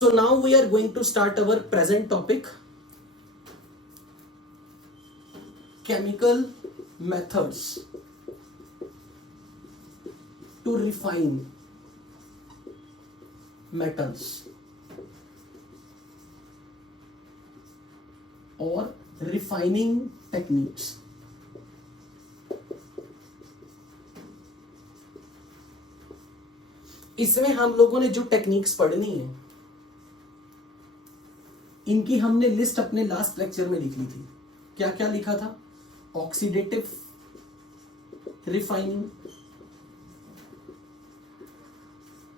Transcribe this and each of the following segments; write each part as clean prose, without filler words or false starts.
So now we are going to start our present topic, chemical methods to refine metals or refining techniques. इसमें हम लोगों ने जो techniques पढ़नी है इनकी हमने लिस्ट अपने लास्ट लेक्चर में लिख ली थी। क्या क्या लिखा था? ऑक्सीडेटिव रिफाइनिंग,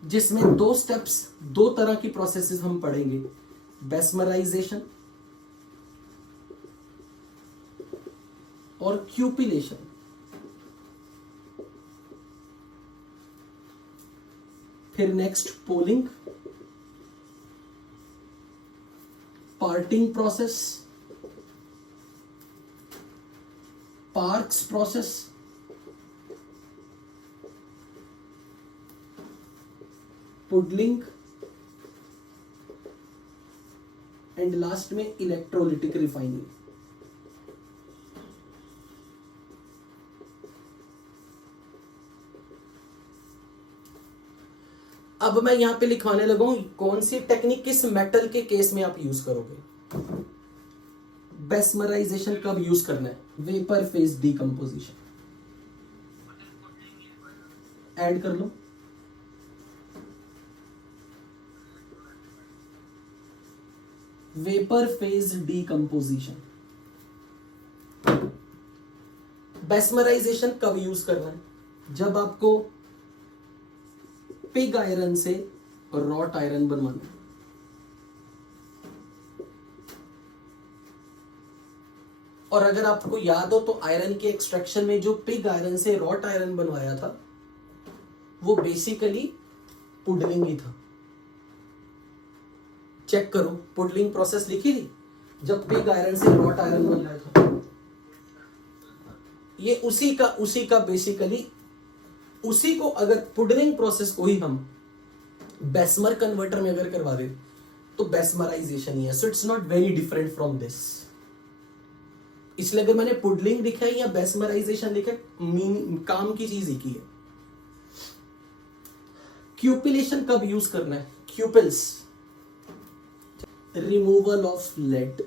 जिसमें दो स्टेप्स, दो तरह की प्रोसेसेस हम पढ़ेंगे, बेस्मराइजेशन और क्यूपिलेशन। फिर next poling, parting process, Parkes process, puddling and last में इलेक्ट्रोलिटिक रिफाइनिंग। अब मैं यहां पे लिखवाने लगा हूं कौन सी टेक्निक किस मेटल के केस में आप यूज करोगे। बेस्मराइजेशन कब यूज करना है? Vapour phase decomposition. ऐड कर लो। Vapour phase decomposition. बेस्मराइजेशन कब यूज करना है? जब आपको पिग आयरन से रॉट आयरन बनवाना है। और अगर आपको याद हो तो आयरन के एक्सट्रैक्शन में जो पिग आयरन से रॉट आयरन बनवाया था वो बेसिकली पुडलिंग ही था। चेक करो, पुडलिंग प्रोसेस लिखी थी जब पिग आयरन से रॉट आयरन बनवाया था। ये उसी का बेसिकली उसी को, अगर पुडलिंग प्रोसेस को ही हम बेस्मर कन्वर्टर में अगर करवा दे तो बेस्मराइजेशन ही है। So it's not very different from this. इसलिए अगर मैंने पुडलिंग लिखा है या बेस्मराइजेशन लिखा है, काम की चीज एक ही है। क्यूपिलेशन कब यूज करना है? Cupels, removal of lead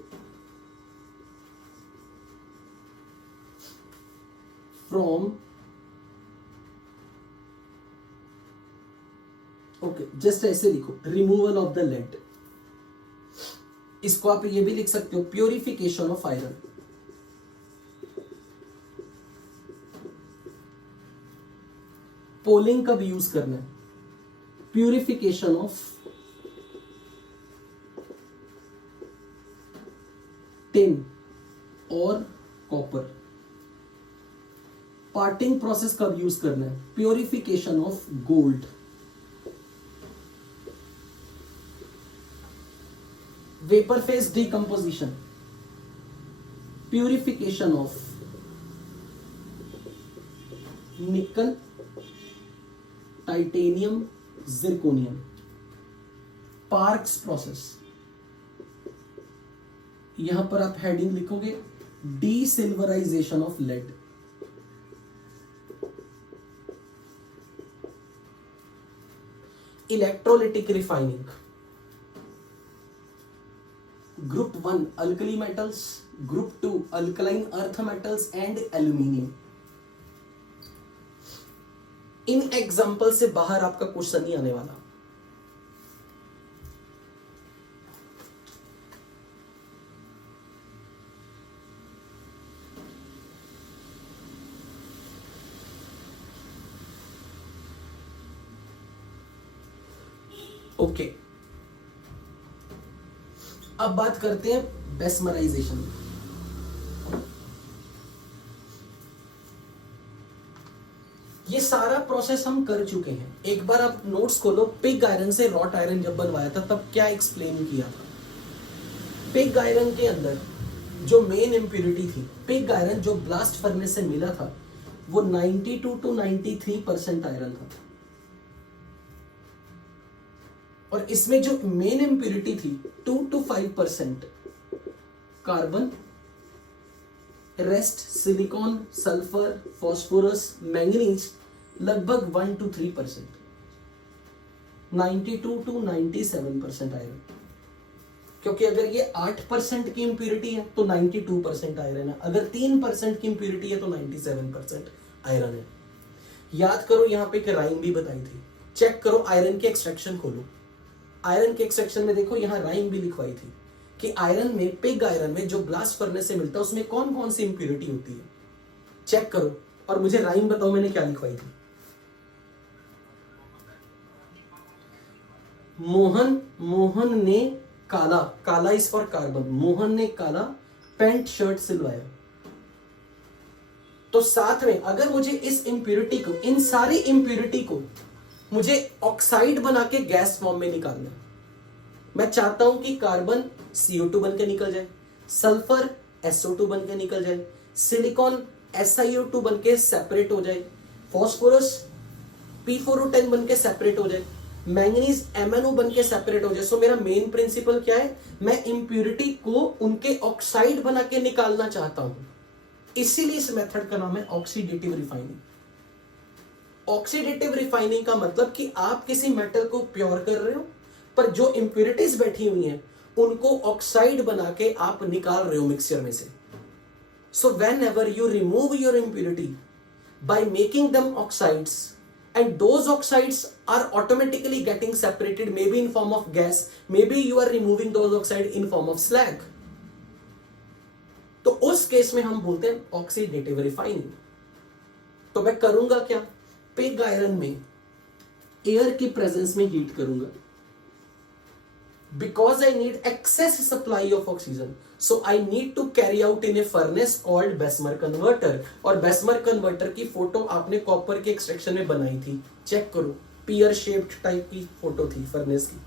from, okay, just ऐसे लिखो, रिमूवल ऑफ द लेड। इसको आप ये भी लिख सकते हो, प्योरिफिकेशन ऑफ आयरन। पोलिंग कब यूज करना है? प्यूरिफिकेशन ऑफ टिन और कॉपर। पार्टिंग प्रोसेस कब यूज करना है? Purification of gold. Vapour phase decomposition, purification of nickel, titanium, zirconium. Parkes process, यहां पर आप हेडिंग लिखोगे desilverisation of lead. Electrolytic refining, group 1 alkali metals, group 2 alkaline earth metals and aluminium. इन example से बाहर आपका क्वेश्चन नहीं आने वाला। ओके, अब बात करते हैं बेस्मराइजेशन। ये सारा प्रोसेस हम कर चुके हैं। एक बार आप नोट्स खोलो, पिग आयरन से रॉट आयरन जब बनवाया था तब क्या एक्सप्लेन किया था। पिग आयरन के अंदर जो मेन इंप्योरिटी थी, पिग आयरन जो ब्लास्ट फर्नेस से मिला था वो 92 to 93% आयरन था। और इसमें जो मेन इंप्योरिटी थी 2 to 5% carbon, rest silicon, sulphur, phosphorus, manganese लगभग 1 to 3%, 92 to 97% आयरन। क्योंकि अगर ये 8% की इंप्योरिटी है तो 92% आयरन है, अगर 3% की इंप्योरिटी है तो 97% आयरन है। याद करो, यहां पे एक राइम भी बताई थी। चेक करो, आयरन के एक्सट्रैक्शन खोलो, आयरन के एक्सट्रैक्शन में देखो यहां राइम भी लिखवाई थी कि आयरन में, पिग आयरन में जो ब्लास्ट फर्नेस से मिलता है उसमें कौन कौन सी इंप्योरिटी होती है। चेक करो और मुझे राइम बताओ मैंने क्या लिखवाई थी। मोहन ने काला, काला इज फॉर कार्बन, मोहन ने काला पैंट शर्ट सिलवाया। तो साथ में अगर मुझे इस इंप्योरिटी को, इन सारी इंप्योरिटी को मुझे ऑक्साइड बना के गैस फॉर्म में निकालना है। मैं चाहता हूं कि कार्बन CO2 बन के निकल जाए, सल्फर SO2 बन के निकल जाए, सिलिकॉन SiO2 बन के सेपरेट हो जाए, फास्फोरस P4O10 बन के सेपरेट हो जाए, मैंगनीज MnO बन के सेपरेट हो जाए। सो मेरा मेन प्रिंसिपल क्या है, मैं इंप्योरिटी को उनके ऑक्साइड बना के निकालना चाहता हूं। इसीलिए इस मेथड का नाम है ऑक्सीडेटिव रिफाइनिंग। ऑक्सीडेटिव रिफाइनिंग का मतलब कि आप किसी मेटल को प्योर कर रहे हो, पर जो इंप्योरिटीज बैठी हुई हैं उनको ऑक्साइड बना के आप निकाल रहे हो मिक्सचर में से। So when ever you remove your impurity by making them oxides, and those oxides are automatically getting separated, maybe in form of gas, maybe you are removing those oxide in form of slag। तो उस case में हम बोलते हैं oxidative refining. तो मैं करूंगा क्या, पिग आयरन में एयर की प्रेजेंस में हीट करूंगा, because I need excess supply of oxygen, so I need to carry out in a furnace called Bessemer converter. और बेसमर कन्वर्टर की फोटो आपने कॉपर के एक्सट्रैक्शन में बनाई थी, चेक करो, पियर शेप्ड टाइप की फोटो थी फर्नेस की,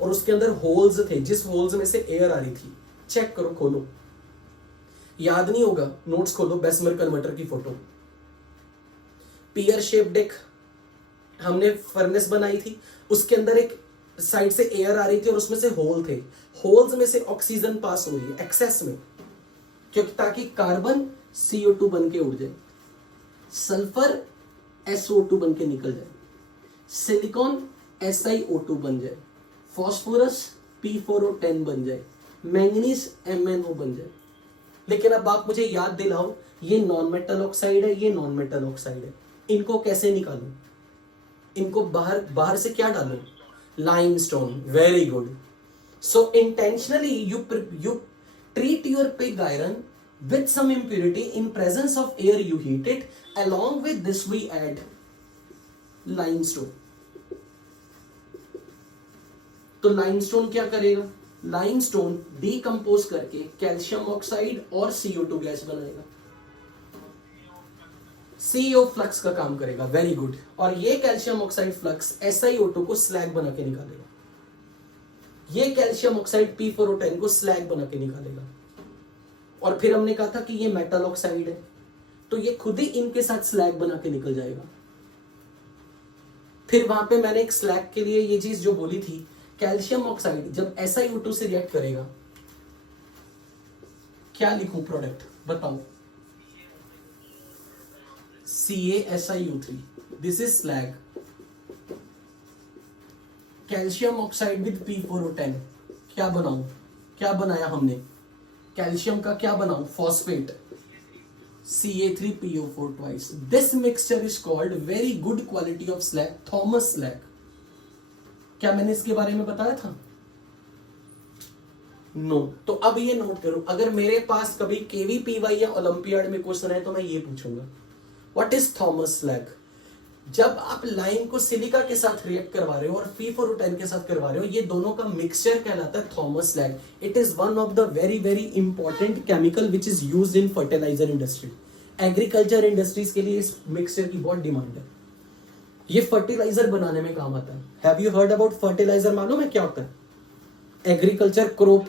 और उसके अंदर होल्स थे जिस होल्स में से एयर आ रही थी। चेक करो, खोलो, याद नहीं होगा, नोट्स खोलो, बेसमर कन्वर्टर की फोटो, पियर शेप्ड एक हमने फर्नेस बनाई थी, उसके अंदर एक साइड से एयर आ रही थी और उसमें से होल थे, होल्स में से ऑक्सीजन पास हो रही है एक्सेस में, क्योंकि ताकि कार्बन CO2 बन के उड़ जाए, सल्फर SO2 बन के निकल जाए, सिलिकॉन SiO2 बन जाए, फास्फोरस P4O10 बन जाए, मैंगनीज MnO बन जाए। लेकिन अब आप मुझे याद दिलाओ, ये नॉन मेटल ऑक्साइड है, ये नॉन मेटल ऑक्साइड है, इनको कैसे निकालूं? इनको बाहर से क्या डालूं? limestone। very good, so intentionally you treat your pig iron with some impurity, in presence of air you heat it, along with this we add limestone। तो limestone क्या करेगा? limestone डिकम्पोज करके कैल्शियम ऑक्साइड और CO2 gas बनाएगा, CO flux का काम करेगा। Very good. और ये कैल्शियम ऑक्साइड फ्लक्स SiO2 को स्लैग बना के निकालेगा, ये कैल्शियम ऑक्साइड P4O10 को स्लैग बना के निकालेगा। और फिर हमने कहा था कि ये मेटल ऑक्साइड है, तो ये खुद ही इनके साथ स्लैग बना के निकल जाएगा। फिर वहां पे मैंने एक स्लैग के लिए ये चीज जो बोली थी, कैल्शियम ऑक्साइड जब SiO2 से रिएक्ट करेगा, क्या लिखूं प्रोडक्ट बताओ? CaSiO3, this is slag। Calcium oxide with P4O10, क्या बनाऊं? क्या बनाया हमने? कैल्शियम का क्या बनाऊं? Phosphate, Ca3PO4 twice। This mixture is called very good quality of slag, Thomas slag। क्या मैंने इसके बारे में बताया था? नो। तो अब ये नोट करो, अगर मेरे पास कभी KVPY या ओलंपियाड में क्वेश्चन है तो मैं ये पूछूंगा, व्हाट इज थॉमस स्लैग? जब आप लाइम को सिलिका के साथ रिएक्ट करवा रहे हो और P4O10 के साथ करवा रहे हो, ये दोनों का मिक्सचर कहलाता है Thomas slag. It is one of the very very important chemical which is used in fertiliser industry. Agriculture industries के लिए इस मिक्सचर की बहुत डिमांड है, ये फर्टिलाइजर बनाने में काम आता है। Have you heard about fertiliser? मालूम है क्या होता है? एग्रीकल्चर क्रॉप,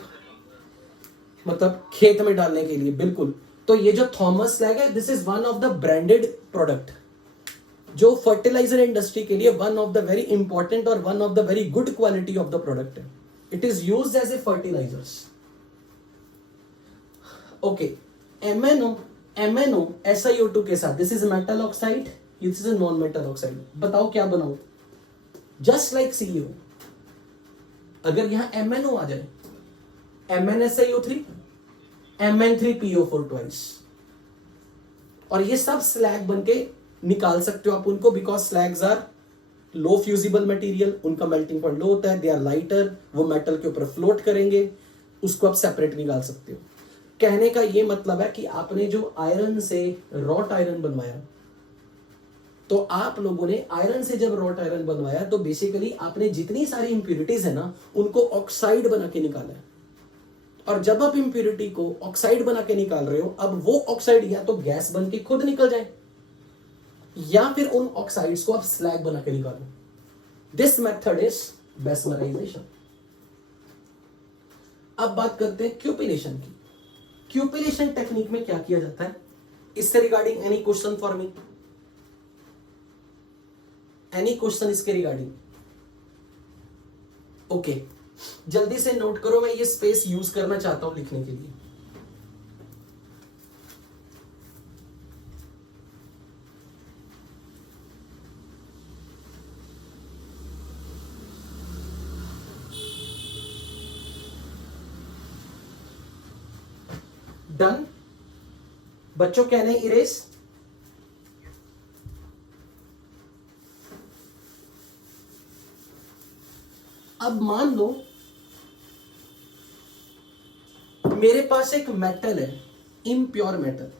मतलब खेत में डालने के लिए, बिल्कुल। तो ये जो थॉमस स्लैग है, this is one of the branded product, जो फर्टिलाइजर इंडस्ट्री के लिए one of the very important और one of the very good quality of the product है. It is used as a fertilisers. Okay, MnO SiO2 के साथ, this is metal oxide, this is non metal oxide. बताओ क्या बनाओ? Just like CO. अगर यहां MnO आ जाए, MnSiO3, Mn3PO4 twice, और ये सब स्लैग बन के निकाल सकते हो आप उनको, because slags are low fusible material, उनका मेल्टिंग पॉइंट लो होता है, दे आर लाइटर, वो मेटल के ऊपर फ्लोट करेंगे, उसको आप सेपरेट निकाल सकते हो. कहने का ये मतलब है कि आपने जो आयरन से रॉट आयरन बनवाया, तो आप लोगों ने आयरन से जब रॉट आयरन बनवाया तो बेसिकली आपने जितनी सारी इंप्यूरिटीज है ना उनको ऑक्साइड बना के निकाला है. और जब आप इंप्यूरिटी को ऑक्साइड बना के निकाल रहे हो, अब वो ऑक्साइड या तो गैस बन के खुद निकल जाए, या फिर उन ऑक्साइड्स को आप स्लैग बना के निकालो. This method is bessemerisation. अब बात करते हैं क्यूपिलेशन की. क्यूपिलेशन टेक्निक में क्या किया जाता है? इससे regarding any question for me? Any question इसके रिगार्डिंग? ओके, जल्दी से नोट करो, मैं ये स्पेस यूज करना चाहता हूं लिखने के लिए. डन? बच्चों कहने इरेज. अब मान लो मेरे पास एक मेटल है, इम्प्योर मेटल,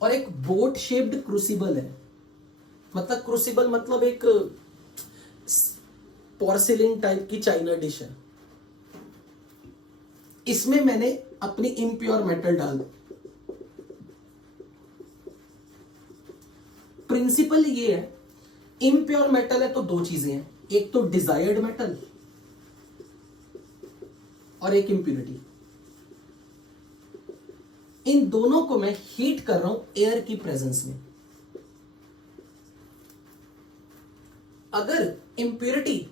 और एक बोट शेप्ड क्रूसिबल है. मतलब क्रूसिबल मतलब एक पोर्सिलिन टाइप की चाइना डिश है. इसमें मैंने अपनी इम्प्योर मेटल डाल दी. प्रिंसिपल ये है, इम्प्योर मेटल है तो दो चीजें हैं, एक तो डिजायर्ड मेटल और एक इंप्यूरिटी. इन दोनों को मैं हीट कर रहा हूं एयर की प्रेजेंस में. अगर इंप्यूरिटी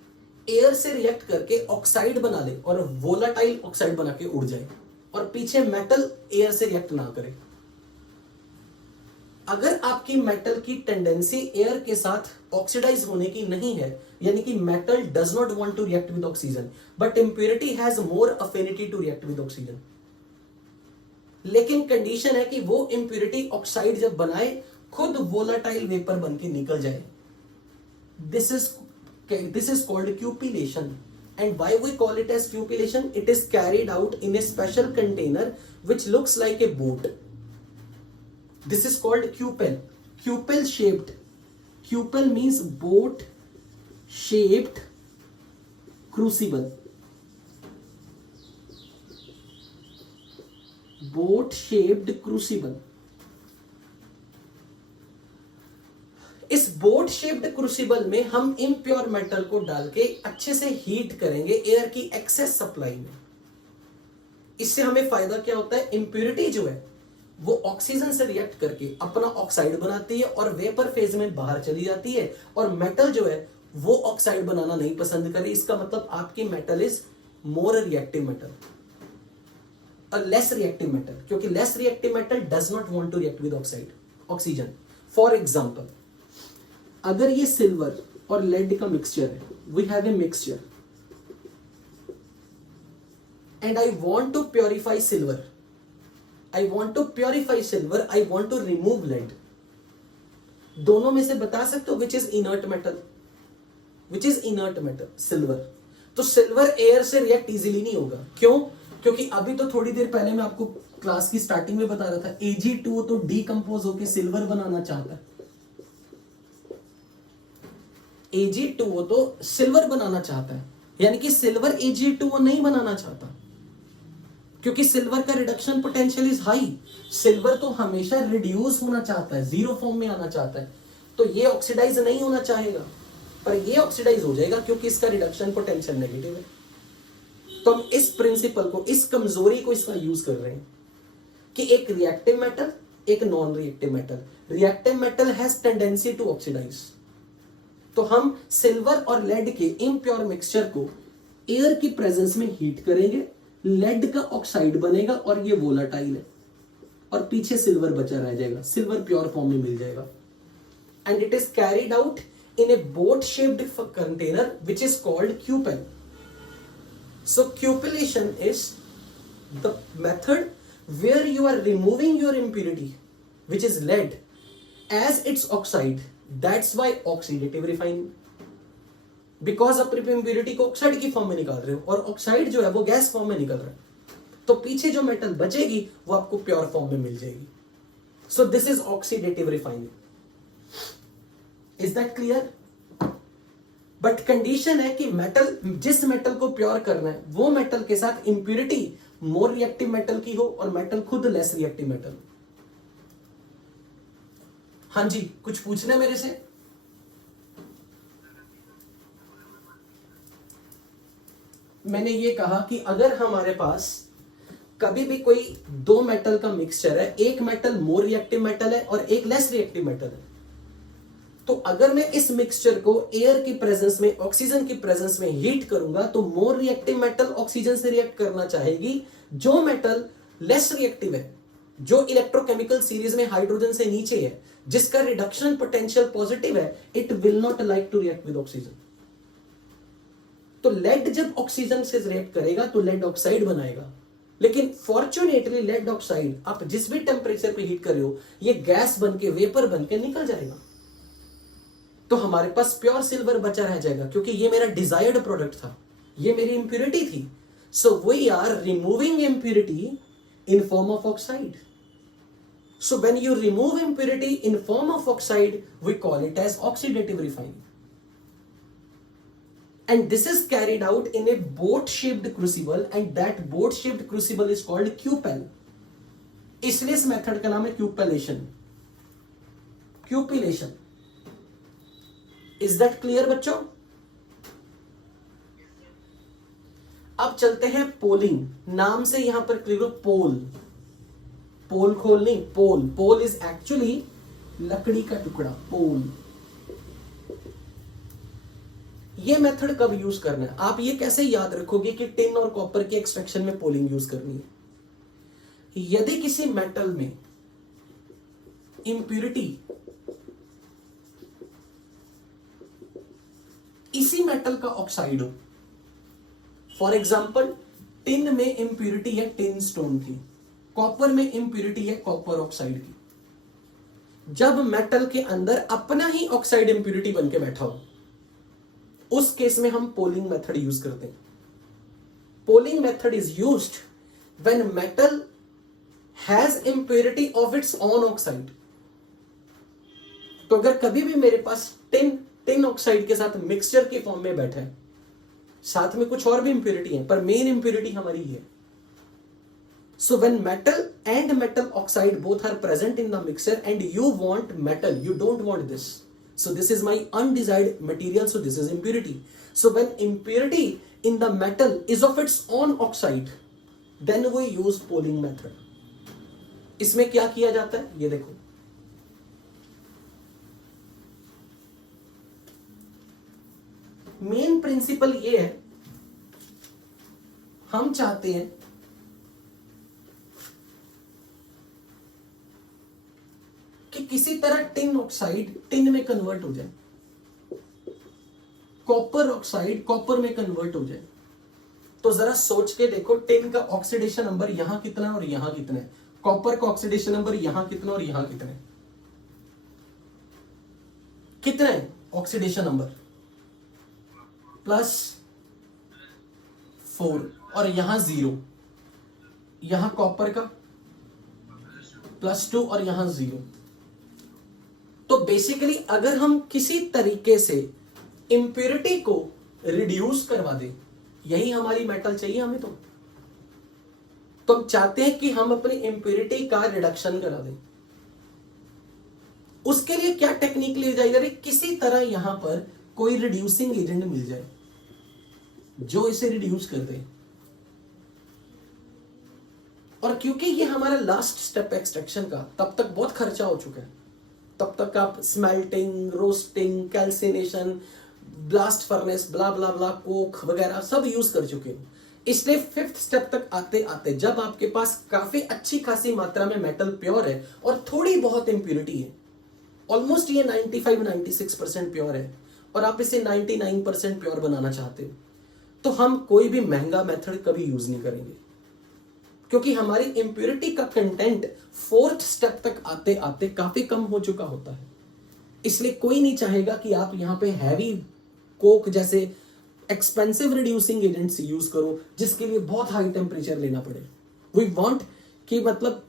एयर से रिएक्ट करके ऑक्साइड बना ले और वोलाटाइल ऑक्साइड बना के उड़ जाए, और पीछे मेटल एयर से रिएक्ट ना करे, अगर आपकी मेटल की टेंडेंसी एयर के साथ ऑक्सीडाइज होने की नहीं है, यानी कि metal does not want to react with oxygen, but impurity has more affinity to react with oxygen. लेकिन कंडीशन है कि वो इंप्यूरिटी ऑक्साइड जब बनाए खुद वोलाटाइल वेपर बन के निकल जाए. This is called cupellation. And why we call it as cupellation? It is carried out in a special container which looks like a boat. This is called cupel. Cupel shaped. Cupel means boat shaped crucible. Boat shaped crucible. इस boat shaped crucible में हम impure metal को डाल के अच्छे से heat करेंगे air की एक्सेस सप्लाई में. इससे हमें फायदा क्या होता है? इंप्यूरिटी जो है वो ऑक्सीजन से रिएक्ट करके अपना ऑक्साइड बनाती है और वेपर फेज में बाहर चली जाती है, और मेटल जो है वो ऑक्साइड बनाना नहीं पसंद करे. इसका मतलब आपकी metal is more reactive metal, a less reactive metal, क्योंकि less reactive metal does not want to react with oxide oxygen. For example, अगर ये सिल्वर और लेड का मिक्सचर है, we have a mixture and I want to purify silver, I want to purify silver, I want to remove lead. दोनों में से बता सकते हो which is inert metal? Which is inert metal? Silver. तो silver air से react easily नहीं होगा. क्यों? क्योंकि अभी तो थोड़ी देर पहले मैं आपको क्लास की स्टार्टिंग में बता रहा था, Ag2O तो डीकंपोज होकर सिल्वर बनाना चाहता है. Ag2O तो सिल्वर बनाना चाहता है, यानी कि सिल्वर Ag2O नहीं बनाना चाहता, क्योंकि सिल्वर का reduction potential is high. Silver तो हमेशा रिड्यूस होना चाहता है, जीरो फॉर्म में आना चाहता है. तो ये ऑक्सीडाइज नहीं होना चाहेगा, पर ये ऑक्सीडाइज हो जाएगा क्योंकि इसका रिडक्शन पोटेंशियल नेगेटिव है. तो हम इस प्रिंसिपल को, इस कमजोरी को इसका यूज कर रहे हैं कि एक रिएक्टिव मेटल एक non reactive metal. Reactive metal has tendency to oxidise. तो हम सिल्वर और लेड के इम्प्योर मिक्सचर को एयर की प्रेजेंस में हीट करेंगे, लेड का ऑक्साइड बनेगा और ये वोलाटाइल है, और पीछे सिल्वर बचा रह जाएगा, सिल्वर प्योर फॉर्म में मिल जाएगा। And it is carried out in a boat shaped container which is called cupel. So cupellation is the method where you are removing your impurity which is lead as its oxide. That's why oxidative refining, because आप impurity को oxide की form में निकाल रहे हो और oxide जो है वो गैस फॉर्म में निकल रहा है, तो पीछे जो मेटल बचेगी वो आपको प्योर फॉर्म में मिल जाएगी। सो this is oxidative refining. Is that clear? But condition है कि मेटल, जिस मेटल को प्योर करना है वो मेटल के साथ इंप्यूरिटी मोर रिएक्टिव मेटल की हो और मेटल खुद लेस रिएक्टिव मेटल। हाँ जी, कुछ पूछना है मेरे से? मैंने ये कहा कि अगर हमारे पास कभी भी कोई दो मेटल का मिक्सचर है, एक मेटल मोर रिएक्टिव मेटल है और एक लेस रिएक्टिव मेटल है, तो अगर मैं इस मिक्सचर को एयर की प्रेजेंस में, ऑक्सीजन की प्रेजेंस में हीट करूंगा तो मोर रिएक्टिव मेटल ऑक्सीजन से रिएक्ट करना चाहेगी, जो मेटल लेस रिएक्टिव है, जो इलेक्ट्रोकेमिकल सीरीज में हाइड्रोजन से नीचे है, जिसका रिडक्शन पोटेंशियल पॉजिटिव है, it will not like to react with oxygen. तो लेड जब ऑक्सीजन से रिएक्ट करेगा तो लेड ऑक्साइड बनाएगा, लेकिन फॉर्चुनेटली लेड ऑक्साइड आप जिस भी टेम्परेचर पे हीट कर रहे हो ये गैस बन के, वेपर बन के निकल जाएगा, तो हमारे पास प्योर सिल्वर बचा रह जाएगा, क्योंकि ये मेरा डिजायर्ड प्रोडक्ट था, ये मेरी इंप्यूरिटी थी। So we are removing impurity in form of oxide. So when you remove impurity in form of oxide we call it as oxidative refining, and this is carried out in a boat shaped crucible and that boat shaped crucible is called cupel। इसलिए इस method का नाम है क्यूपेलेशन, क्यूपिलेशन। Is that clear बच्चों? अब चलते हैं polling. नाम से यहां पर क्लियर हो, पोल, पोल खोल नहीं, पोल, पोल इज एक्चुअली लकड़ी का टुकड़ा, पोल। ये मेथड कब यूज करना है? आप ये कैसे याद रखोगे कि टिन और कॉपर के एक्सट्रैक्शन में पोलिंग यूज करनी है? यदि किसी मेटल में इंप्यूरिटी इसी मेटल का ऑक्साइड हो, फॉर एग्जांपल टिन में इंप्यूरिटी है टिन स्टोन की, कॉपर में इंप्यूरिटी है कॉपर ऑक्साइड की, जब मेटल के अंदर अपना ही ऑक्साइड इंप्यूरिटी बन के बैठा हो, उस केस में हम पोलिंग मेथड यूज करते हैं। Polling method is used when metal has impurity of its own oxide. तो अगर कभी भी मेरे पास टिन ऑक्साइड के साथ मिक्सचर के फॉर्म में बैठा है, साथ में कुछ और भी इंप्यूरिटी है पर मेन इंप्यूरिटी हमारी है, so when metal and metal oxide both are present in the mixture and you want metal, you don't want this, so this is my undesired material, so this is impurity. So when impurity in the metal is of its own oxide, then we use Pauling method. इसमें क्या किया जाता है ये देखो, main principal ये है, हम चाहते हैं कि किसी तरह टिन ऑक्साइड टिन में कन्वर्ट हो जाए, कॉपर ऑक्साइड कॉपर में कन्वर्ट हो जाए। तो जरा सोच के देखो, टिन का ऑक्सीडेशन नंबर यहां कितना और यहां कितना है, कॉपर का ऑक्सीडेशन नंबर यहां कितना और यहां कितना है, कितना है ऑक्सीडेशन नंबर? +4 और यहां 0, यहां कॉपर का +2 और यहां 0। तो बेसिकली अगर हम किसी तरीके से इंप्यूरिटी को रिड्यूस करवा दें, यही हमारी मेटल चाहिए हमें, तो हम चाहते हैं कि हम अपनी इंप्यूरिटी का रिडक्शन करा दें। उसके लिए क्या टेक्निक ली जाएगी? किसी तरह यहां पर कोई रिड्यूसिंग एजेंट मिल जाए जो इसे रिड्यूस कर दे। और क्योंकि ये हमारा लास्ट स्टेप है एक्सट्रैक्शन का, तब तक बहुत खर्चा हो चुका है। तब तक आप smelting, roasting, calcination, blast furnace, blah blah blah, coke वगैरह सब यूज कर चुके हो। इसलिए फिफ्थ स्टेप तक आते आते जब आपके पास काफी अच्छी खासी मात्रा में मेटल प्योर है और थोड़ी बहुत इंप्योरिटी है, ऑलमोस्ट ये 95-96% प्योर है, और आप इसे 99% प्योर बनाना चाहते हो, तो हम कोई भी महंगा मेथड कभी यूज नहीं करेंगे, क्योंकि हमारी इंप्योरिटी का कंटेंट फोर्थ स्टेप तक आते आते काफी कम हो चुका होता है। इसलिए कोई नहीं चाहेगा कि आप यहां पे हैवी कोक जैसे एक्सपेंसिव रिड्यूसिंग एजेंट्स यूज करो, जिसके लिए बहुत हाई टेम्परेचर लेना पड़े। वी वांट कि मतलब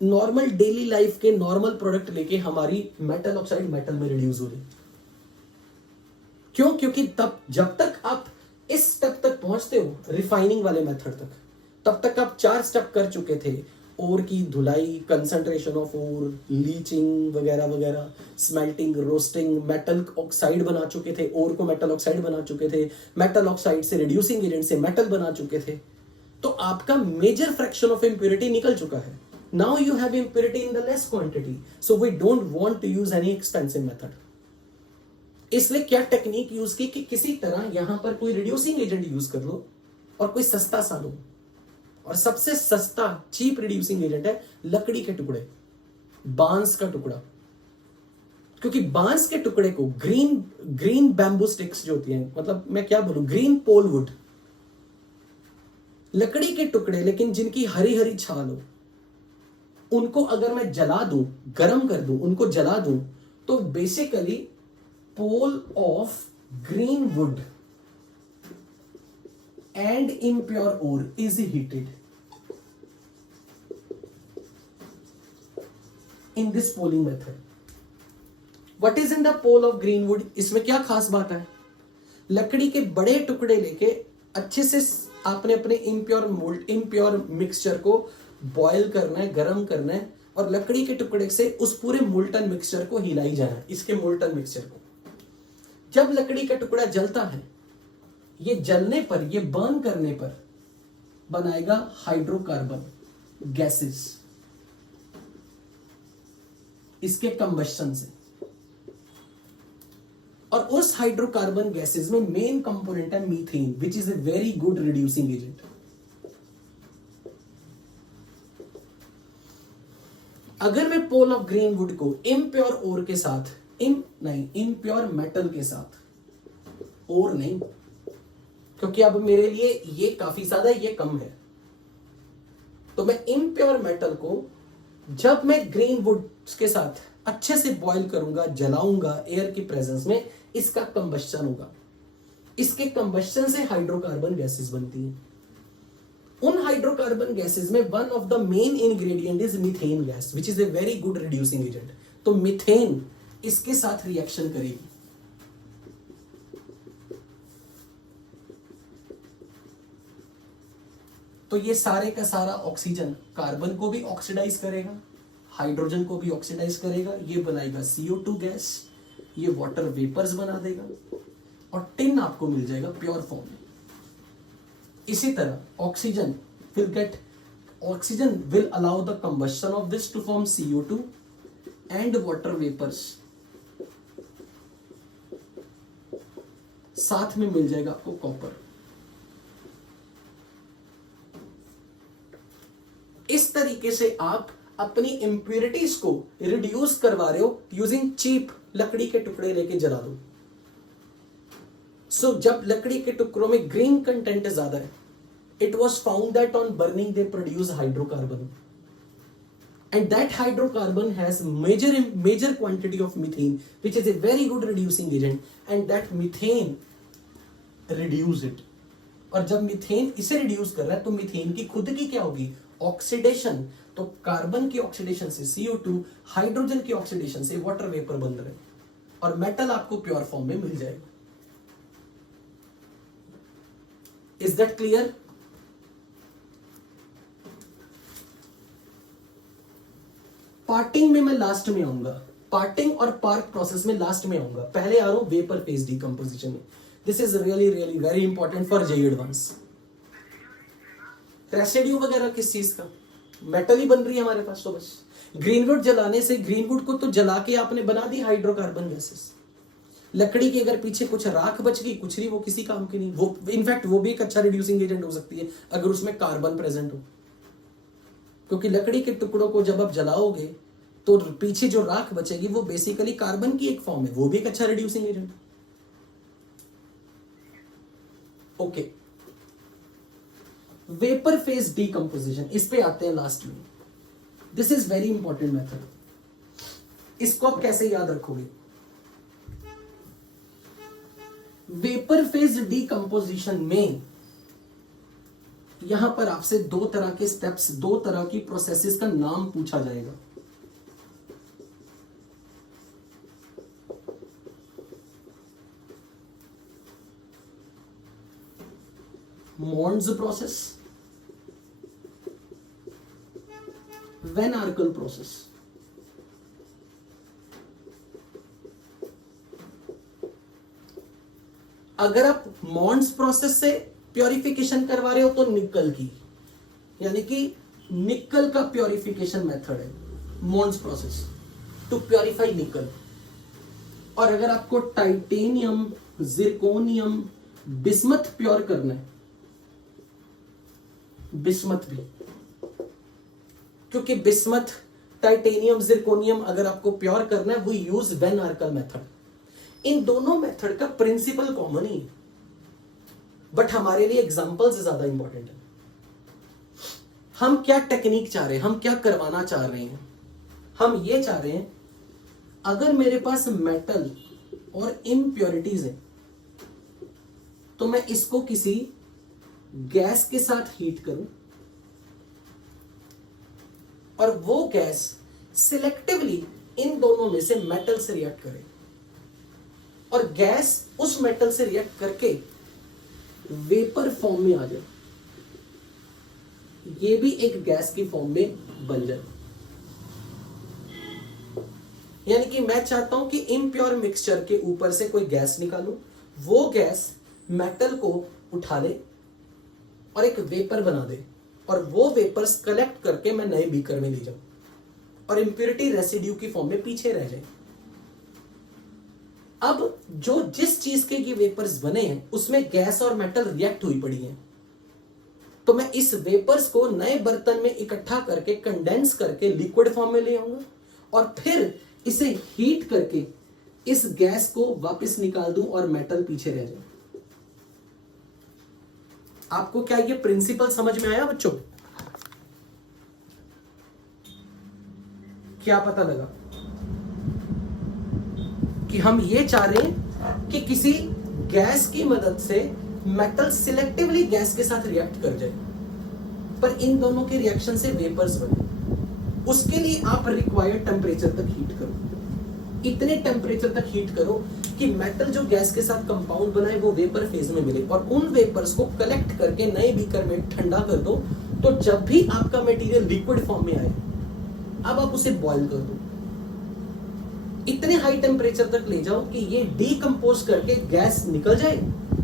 नॉर्मल डेली लाइफ के नॉर्मल प्रोडक्ट लेके हमारी मेटल ऑक्साइड मेटल में रिड्यूस हो जाए। क्यों? क्योंकि तब जब तक आप इस स्टेप तक पहुंचते हो रिफाइनिंग वाले मेथड तक, तब तक आप 4 स्टेप कर चुके थे। ओर की धुलाई, कंसंट्रेशन ऑफ ओर, लीचिंग वगैरह वगैरह, स्मेल्टिंग, रोस्टिंग, मेटल ऑक्साइड बना चुके थे, ओर को मेटल ऑक्साइड बना चुके थे, मेटल ऑक्साइड से रिड्यूसिंग एजेंट से मेटल बना चुके थे। तो आपका मेजर फ्रैक्शन ऑफ इंप्योरिटी निकल चुका है। Now you have impurity in the less quantity, so we don't want to use any expensive method. इसलिए क्या टेक्निक यूज की कि किसी तरह यहां पर कोई रिड्यूसिंग एजेंट यूज कर लो और कोई सस्ता सा लो, और सबसे सस्ता चीप रिड्यूसिंग एजेंट है लकड़ी के टुकड़े, बांस का टुकड़ा। क्योंकि बांस के टुकड़े को ग्रीन बैम्बू स्टिक्स जो होती हैं, मतलब मैं क्या बोलूं, ग्रीन पोल वुड, लकड़ी के टुकड़े लेकिन जिनकी हरी हरी छाल हो, उनको अगर मैं जला दूं, गर्म कर दूं, उनको जला दूं, तो basically pole of green wood and impure ore is heated in this poling method. What is in the pole of green wood? इसमें क्या खास बात है? लकड़ी के बड़े टुकड़े लेके अच्छे से आपने अपने इम्प्योर मिक्सचर को बॉयल करना है, गर्म करना है, और लकड़ी के टुकड़े से उस पूरे मोल्टन मिक्सचर को हिलाई जाना है, इसके मोल्टन मिक्सचर को। जब लकड़ी का टुकड़ा जलता है, ये जलने पर, ये बर्न करने पर बनाएगा हाइड्रोकार्बन गैसेस, इसके कंबशन से। और उस हाइड्रोकार्बन गैसेस में मेन कंपोनेंट है methane, which is a very good reducing agent. अगर मैं पोल ऑफ ग्रीन वुड को इम्प्योर ओर के साथ, इम्प्योर मेटल के साथ, ओर नहीं, क्योंकि अब मेरे लिए ये काफी ज्यादा, ये कम है, तो मैं इम्प्योर मेटल को जब मैं ग्रीन वुड के साथ अच्छे से बॉईल करूंगा, जलाऊंगा एयर की प्रेजेंस में, इसका कंबशन होगा। इसके कंबशन से हाइड्रोकार्बन गैसेस बनती हैं। उन हाइड्रोकार्बन गैसेस में one of the main ingredient is methane gas, which is a very good reducing agent. तो मीथेन इसके साथ रिएक्शन करेगी। तो ये सारे का सारा ऑक्सीजन कार्बन को भी ऑक्सीडाइज करेगा, हाइड्रोजन को भी ऑक्सीडाइज करेगा, ये बनाएगा CO2 गैस, ये वाटर वेपर्स बना देगा, और टिन आपको मिल जाएगा प्योर फॉर्म में। इसी तरह oxygen will allow the combustion of this to form CO2 and water vapours, साथ में मिल जाएगा आपको कॉपर। इस तरीके से आप अपनी इंप्योरिटीज को रिड्यूस करवा रहे हो यूजिंग चीप लकड़ी के टुकड़े लेके जला दो। सो जब लकड़ी के टुकड़ों में ग्रीन कंटेंट ज्यादा है, it was found that on burning they produce hydrocarbon, and that hydrocarbon has major quantity of methane which is a very good reducing agent, and that methane reduce it. और जब methane इसे reduce कर रहा है, तो methane की खुद की क्या होगी, ऑक्सीडेशन। तो कार्बन की ऑक्सीडेशन से CO2, हाइड्रोजन की ऑक्सीडेशन से वाटर वेपर बन रहे, और मेटल आपको प्योर फॉर्म में मिल जाएगा। Is that clear? पार्टिंग में मैं लास्ट में आऊंगा, पार्टिंग और पार्क प्रोसेस में लास्ट में आऊंगा। पहले आ रहा हूं वेपर फेज डीकंपोजिशन में। This is really very important for JEE advance. Residue वगैरह किस चीज का, मेटल ही बन रही है हमारे पास। तो बस ग्रीनवुड जलाने से, ग्रीनवुड को तो जला के आपने बना दी हाइड्रोकार्बन गैसेस। लकड़ी के अगर पीछे कुछ राख बच गई, कुछ नहीं, वो किसी काम की नहीं। वो इनफैक्ट वो भी एक अच्छा रिड्यूसिंग एजेंट हो सकती है अगर उसमें कार्बन प्रेजेंट हो, क्योंकि लकड़ी के टुकड़ों को जब आप जलाओगे तो पीछे जो राख बचेगी वो बेसिकली कार्बन की एक फॉर्म है, वो भी एक अच्छा reducing agent. Okay, vapour phase decomposition, इस पे आते हैं लास्ट में। This is very important method. इसको आप कैसे याद रखोगे? वेपर फेज डीकंपोजिशन में यहां पर आपसे दो तरह के स्टेप्स, दो तरह की प्रोसेसेस का नाम पूछा जाएगा। मॉन्ड्स प्रोसेस, वैन आर्कल प्रोसेस। अगर आप मॉन्ड्स प्रोसेस से प्योरिफिकेशन करवा रहे हो तो निकल की, यानी कि निकल का प्योरिफिकेशन मेथड है मॉन्ड्स प्रोसेस टू प्योरीफाई निकल। और अगर आपको टाइटेनियम, जिरकोनियम, बिस्मथ प्योर करना है, बिस्मथ भी, क्योंकि बिस्मथ, टाइटेनियम, जिरकोनियम अगर आपको प्योर करना है वो यूज वैन आर्कल मेथड। इन दोनों मेथड का प्रिंसिपल कॉमन ही है, बट हमारे लिए एग्जांपल्स ज्यादा इंपॉर्टेंट है। हम क्या टेक्निक चाह रहे हैं, हम क्या करवाना चाह रहे हैं? हम ये चाह रहे हैं अगर मेरे पास मेटल और इम्प्योरिटीज है तो मैं इसको किसी गैस के साथ हीट करूं और वो गैस सिलेक्टिवली इन दोनों में से मेटल से रिएक्ट करे और गैस उस मेटल से रिएक्ट करके वेपर फॉर्म में आ जाए, ये भी एक गैस की फॉर्म में बन जाए। यानी कि मैं चाहता हूं कि इम्प्योर मिक्सचर के ऊपर से कोई गैस निकालूं, वो गैस मेटल को उठा ले और एक वेपर बना दे और वो वेपर्स कलेक्ट करके मैं नए बीकर में ले जाऊं और इंप्योरिटी रेसिड्यू की फॉर्म में पीछे रह जाए। अब जो जिस चीज के ये वेपर्स बने हैं उसमें गैस और मेटल रिएक्ट हुई पड़ी हैं, तो मैं इस वेपर्स को नए बर्तन में इकट्ठा करके कंडेंस करके लिक्विड फॉर्म में ले आऊंगा और फिर इसे हीट करके इस गैस को वापस निकाल दूं और मेटल पीछे रह जाए। आपको क्या ये प्रिंसिपल समझ में आया बच्चों? क्या पता लगा कि हम ये चाह रहे हैं कि किसी गैस की मदद से मेटल सिलेक्टिवली गैस के साथ रिएक्ट कर जाए, पर इन दोनों के रिएक्शन से वेपर्स बने। उसके लिए आप रिक्वायर्ड टेम्परेचर तक हीट करो, इतने टेम्परेचर तक हीट करो कि मेटल जो गैस के साथ कंपाउंड बनाए वो वेपर फेज में मिले और उन वेपर्स को कलेक्ट करके नए बीकर में ठंडा कर दो। तो जब भी आपका मटेरियल लिक्विड फॉर्म में आए, अब आप उसे बॉईल कर दो, इतने हाई टेम्परेचर तक ले जाओ कि ये डीकंपोज करके गैस निकल जाए,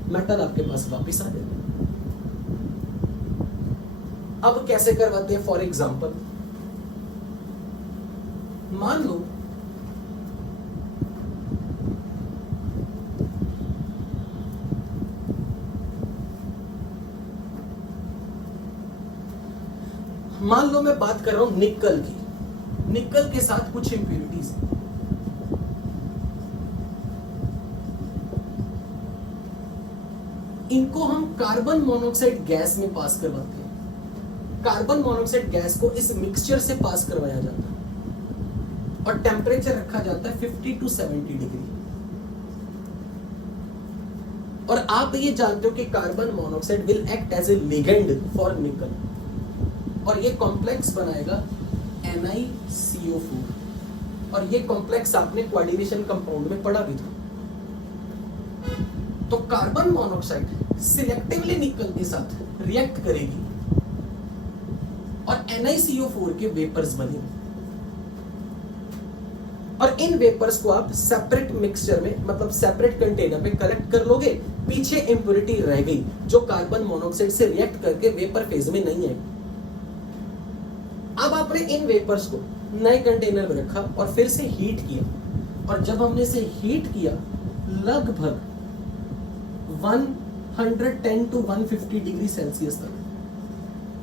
मेटल आपके पास वापस आ जाए। अब कैसे करवाते हैं? फॉर एग्जांपल मान लो मैं बात कर रहा हूं निकल की, निकल के साथ कुछ इंप्योरिटीज हैं। इनको हम कार्बन मोनोऑक्साइड गैस में पास करवाते हैं। कार्बन मोनोऑक्साइड गैस को इस मिक्सचर से पास करवाया जाता है और टेम्परेचर रखा जाता है 50 to 70 डिग्री। और आप ये जानते हो कि carbon monoxide will act as a ligand for nickel और ये कॉम्प्लेक्स बनाएगा NiCO4 और ये कॉम्प्लेक्स आपने कोऑर्डिनेशन कंपाउंड में पढ़ा भी था। तो कार्बन मोनोऑक्साइड सिलेक्टिवली निकल के साथ रिएक्ट करेगी और NiCO4 के वेपर्स बनेंगे और इन वेपर्स को आप सेपरेट मिक्सचर में, मतलब सेपरेट कंटेनर में कलेक्ट कर लोगे। पीछे इंप्योरिटी रह गई जो कार्बन मोनोऑक्साइड से रिएक्ट करके वेपर फेज में नहीं है। अब आपने इन वेपर्स को नए कंटेनर में रखा और फिर से हीट किया, और जब हमने इसे हीट किया लगभग 110 टू 150 डिग्री सेल्सियस तक,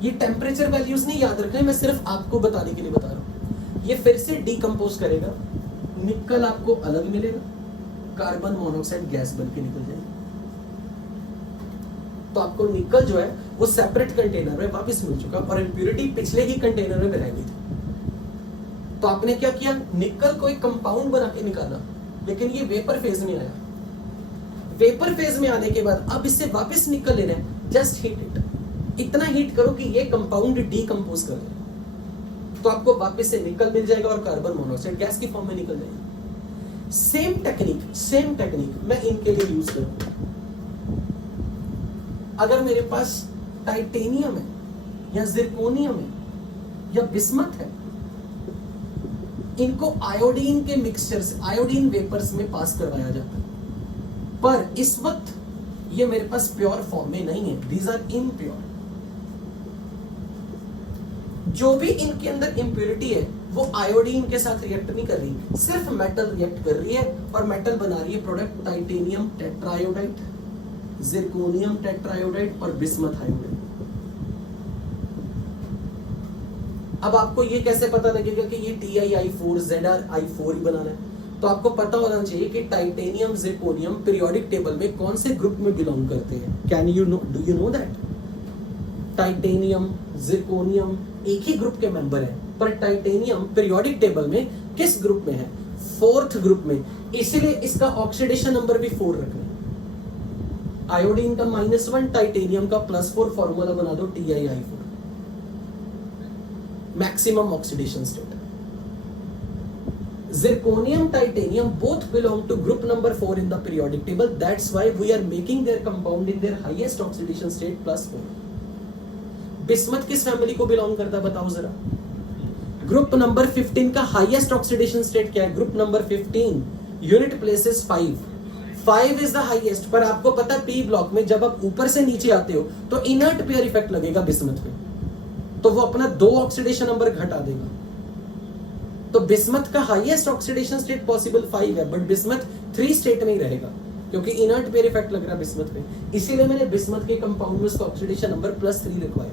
ये टेम्परेचर वैल्यूज नहीं याद रखना है, मैं सिर्फ आपको बताने के लिए बता रहा हूं। ये फिर से डिकम्पोज करेगा, निकल आपको अलग मिलेगा, कार्बन मोनोऑक्साइड गैस बन के निकल जाएगी। तो आपको निकल जो है वो सेपरेट कंटेनर में वापस मिल चुका, और इंप्योरिटी पिछले ही कंटेनर में रह गई थी। तो आपने क्या किया, निकल को एक कंपाउंड बना के निकाला, लेकिन ये वेपर फेज में आया। वेपर फेज में आने के बाद अब इससे वापस निकल लेना है, जस्ट हीट इट, इतना हीट करो कि ये कंपाउंड डीकंपोज कर ले, तो आपको वापस से निकल मिल जाएगा और कार्बन मोनोऑक्साइड गैस की फॉर्म में निकल जाएगी। सेम टेक्निक मैं इनके लिए यूज करूंगा। अगर मेरे पास टाइटेनियम है या जिरकोनियम है या बिस्मथ है, इनको आयोडीन के मिक्सचर से, आयोडीन वेपर्स में पास करवाया जाता है, पर इस वक्त ये मेरे पास प्योर फॉर्म में नहीं है, दीज आर इम्प्योर। जो भी इनके अंदर इंप्योरिटी है वो आयोडीन के साथ रिएक्ट नहीं कर रही, सिर्फ मेटल रिएक्ट कर रही है, और मेटल बना रही है प्रोडक्ट टाइटेनियम टेट्रायोडाइड, जिरकोनियम टेट्रायोडाइड और बिस्मथ आयोडाइड। अब आपको ये कैसे पता लगेगा कि ये TiI4 ZrI4 ही बनाना है? तो आपको पता होना चाहिए कि टाइटेनियम जिरकोनियम पीरियोडिक टेबल में कौन से ग्रुप में बिलोंग करते हैं। Can you know, do you know that? Titanium zirconium एक ही ग्रुप के मेंबर है, पर टाइटेनियम पीरियोडिक टेबल में किस ग्रुप में है? 4th ग्रुप में, इसीलिए इसका ऑक्सीडेशन नंबर भी 4 रखना है। आयोडीन का -1, टाइटेनियम का +4, फॉर्मूला बना दो TiI4, maximum oxidation state. Zirconium, titanium both belong to group number 4 in the periodic table. That's why we are making their compound in their highest oxidation state +4. Bismuth किस family को belong करता है बताओ जरा? Group number 15 का highest oxidation state क्या है? Group number 15, unit places 5 is the highest. पर आपको पता है पी ब्लॉक में जब आप ऊपर से नीचे आते हो तो इनर्ट पेयर इफेक्ट लगेगा बिस्मथ पे, तो वो अपना 2 ऑक्सीडेशन नंबर घटा देगा। तो बिस्मथ का हाईएस्ट ऑक्सीडेशन स्टेट पॉसिबल 5 है, बट बिस्मथ 3 स्टेट में ही रहेगा क्योंकि इनर्ट पेयर इफेक्ट लग रहा है बिस्मथ पे। इसीलिए मैंने बिस्मथ के कंपाउंड में उसका ऑक्सीडेशन नंबर +3 लिखवाया।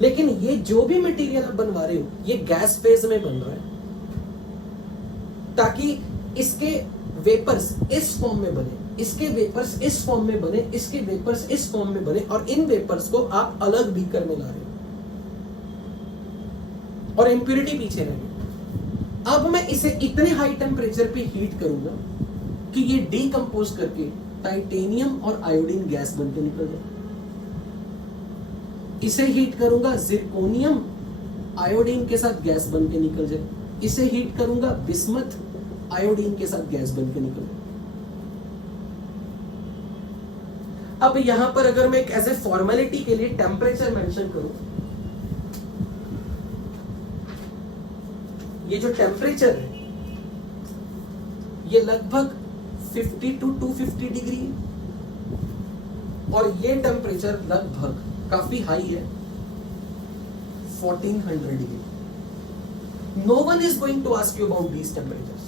लेकिन ये जो भी मटेरियल आप बनवा रहे हो ये गैस फेज में बन रहा है, ताकि इसके वेपर्स इस फॉर्म में बने, इसके वेपर्स इस फॉर्म में बने, इसके वेपर्स इस फॉर्म में बने, और इन वेपर्स को आप अलग बीकर में ला रहे हो और इंप्योरिटी पीछे रहेगी। अब मैं इसे इतने हाई टेम्परेचर पे हीट करूंगा कि ये डीकंपोज करके टाइटेनियम और आयोडीन गैस बन के निकल जाए। इसे हीट करूंगा, जिरकोनियम आयोडीन के साथ गैस बन के निकल जाए। इसे हीट करूंगा, बिस्मथ आयोडीन के साथ गैस बन के निकल जाए। अब यहां पर अगर मैं एक एज ए फॉर्मेलिटी के लिए टेम्परेचर मेंशन करूं, ये जो टेम्परेचर है ये लगभग 50 टू 250 डिग्री है, और ये टेम्परेचर लगभग काफी हाई है 1400 degree. No one is going to ask you about these temperatures,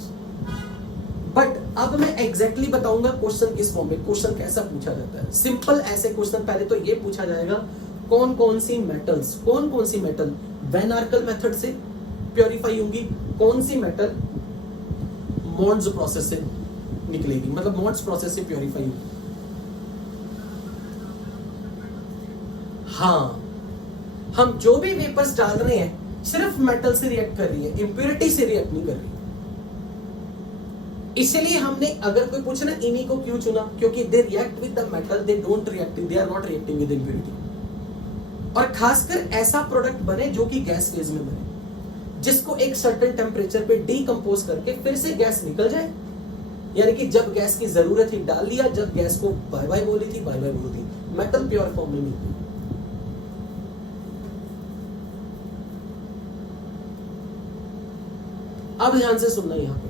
but अब मैं एग्जैक्टली बताऊंगा क्वेश्चन किस फॉर्म में, क्वेश्चन कैसा पूछा जाता है। सिंपल ऐसे क्वेश्चन पहले तो ये पूछा जाएगा, कौन कौन सी मेटल वैन आर्कल मेथड से प्योरीफाई होंगी, कौन सी मेटल मॉन्ड्स प्रोसेस से निकलेगी, मतलब मॉन्ड्स प्रोसेस से प्योरीफाई होगी। हाँ, हम जो भी वेपर्स डाल रहे हैं सिर्फ मेटल से रिएक्ट कर रही है, इंप्योरिटी से रिएक्ट नहीं कर रही। इसलिए हमने, अगर कोई पूछे ना इन्हीं को क्यों चुना, क्योंकि they react with the metal, they don't react, they are not reacting with impurity. और खासकर ऐसा प्रोडक्ट बने जो कि गैस फेज में बने, जिसको एक सर्टेन टेम्परेचर पे डीकंपोज करके फिर से गैस निकल जाए। यानी कि जब गैस की जरूरत थी डाल लिया, जब गैस को बाय बाय बोली थी बाय बाय बोली थी, मेटल प्योर फॉर्म में मिलती। अब ध्यान से सुनना यहां पे,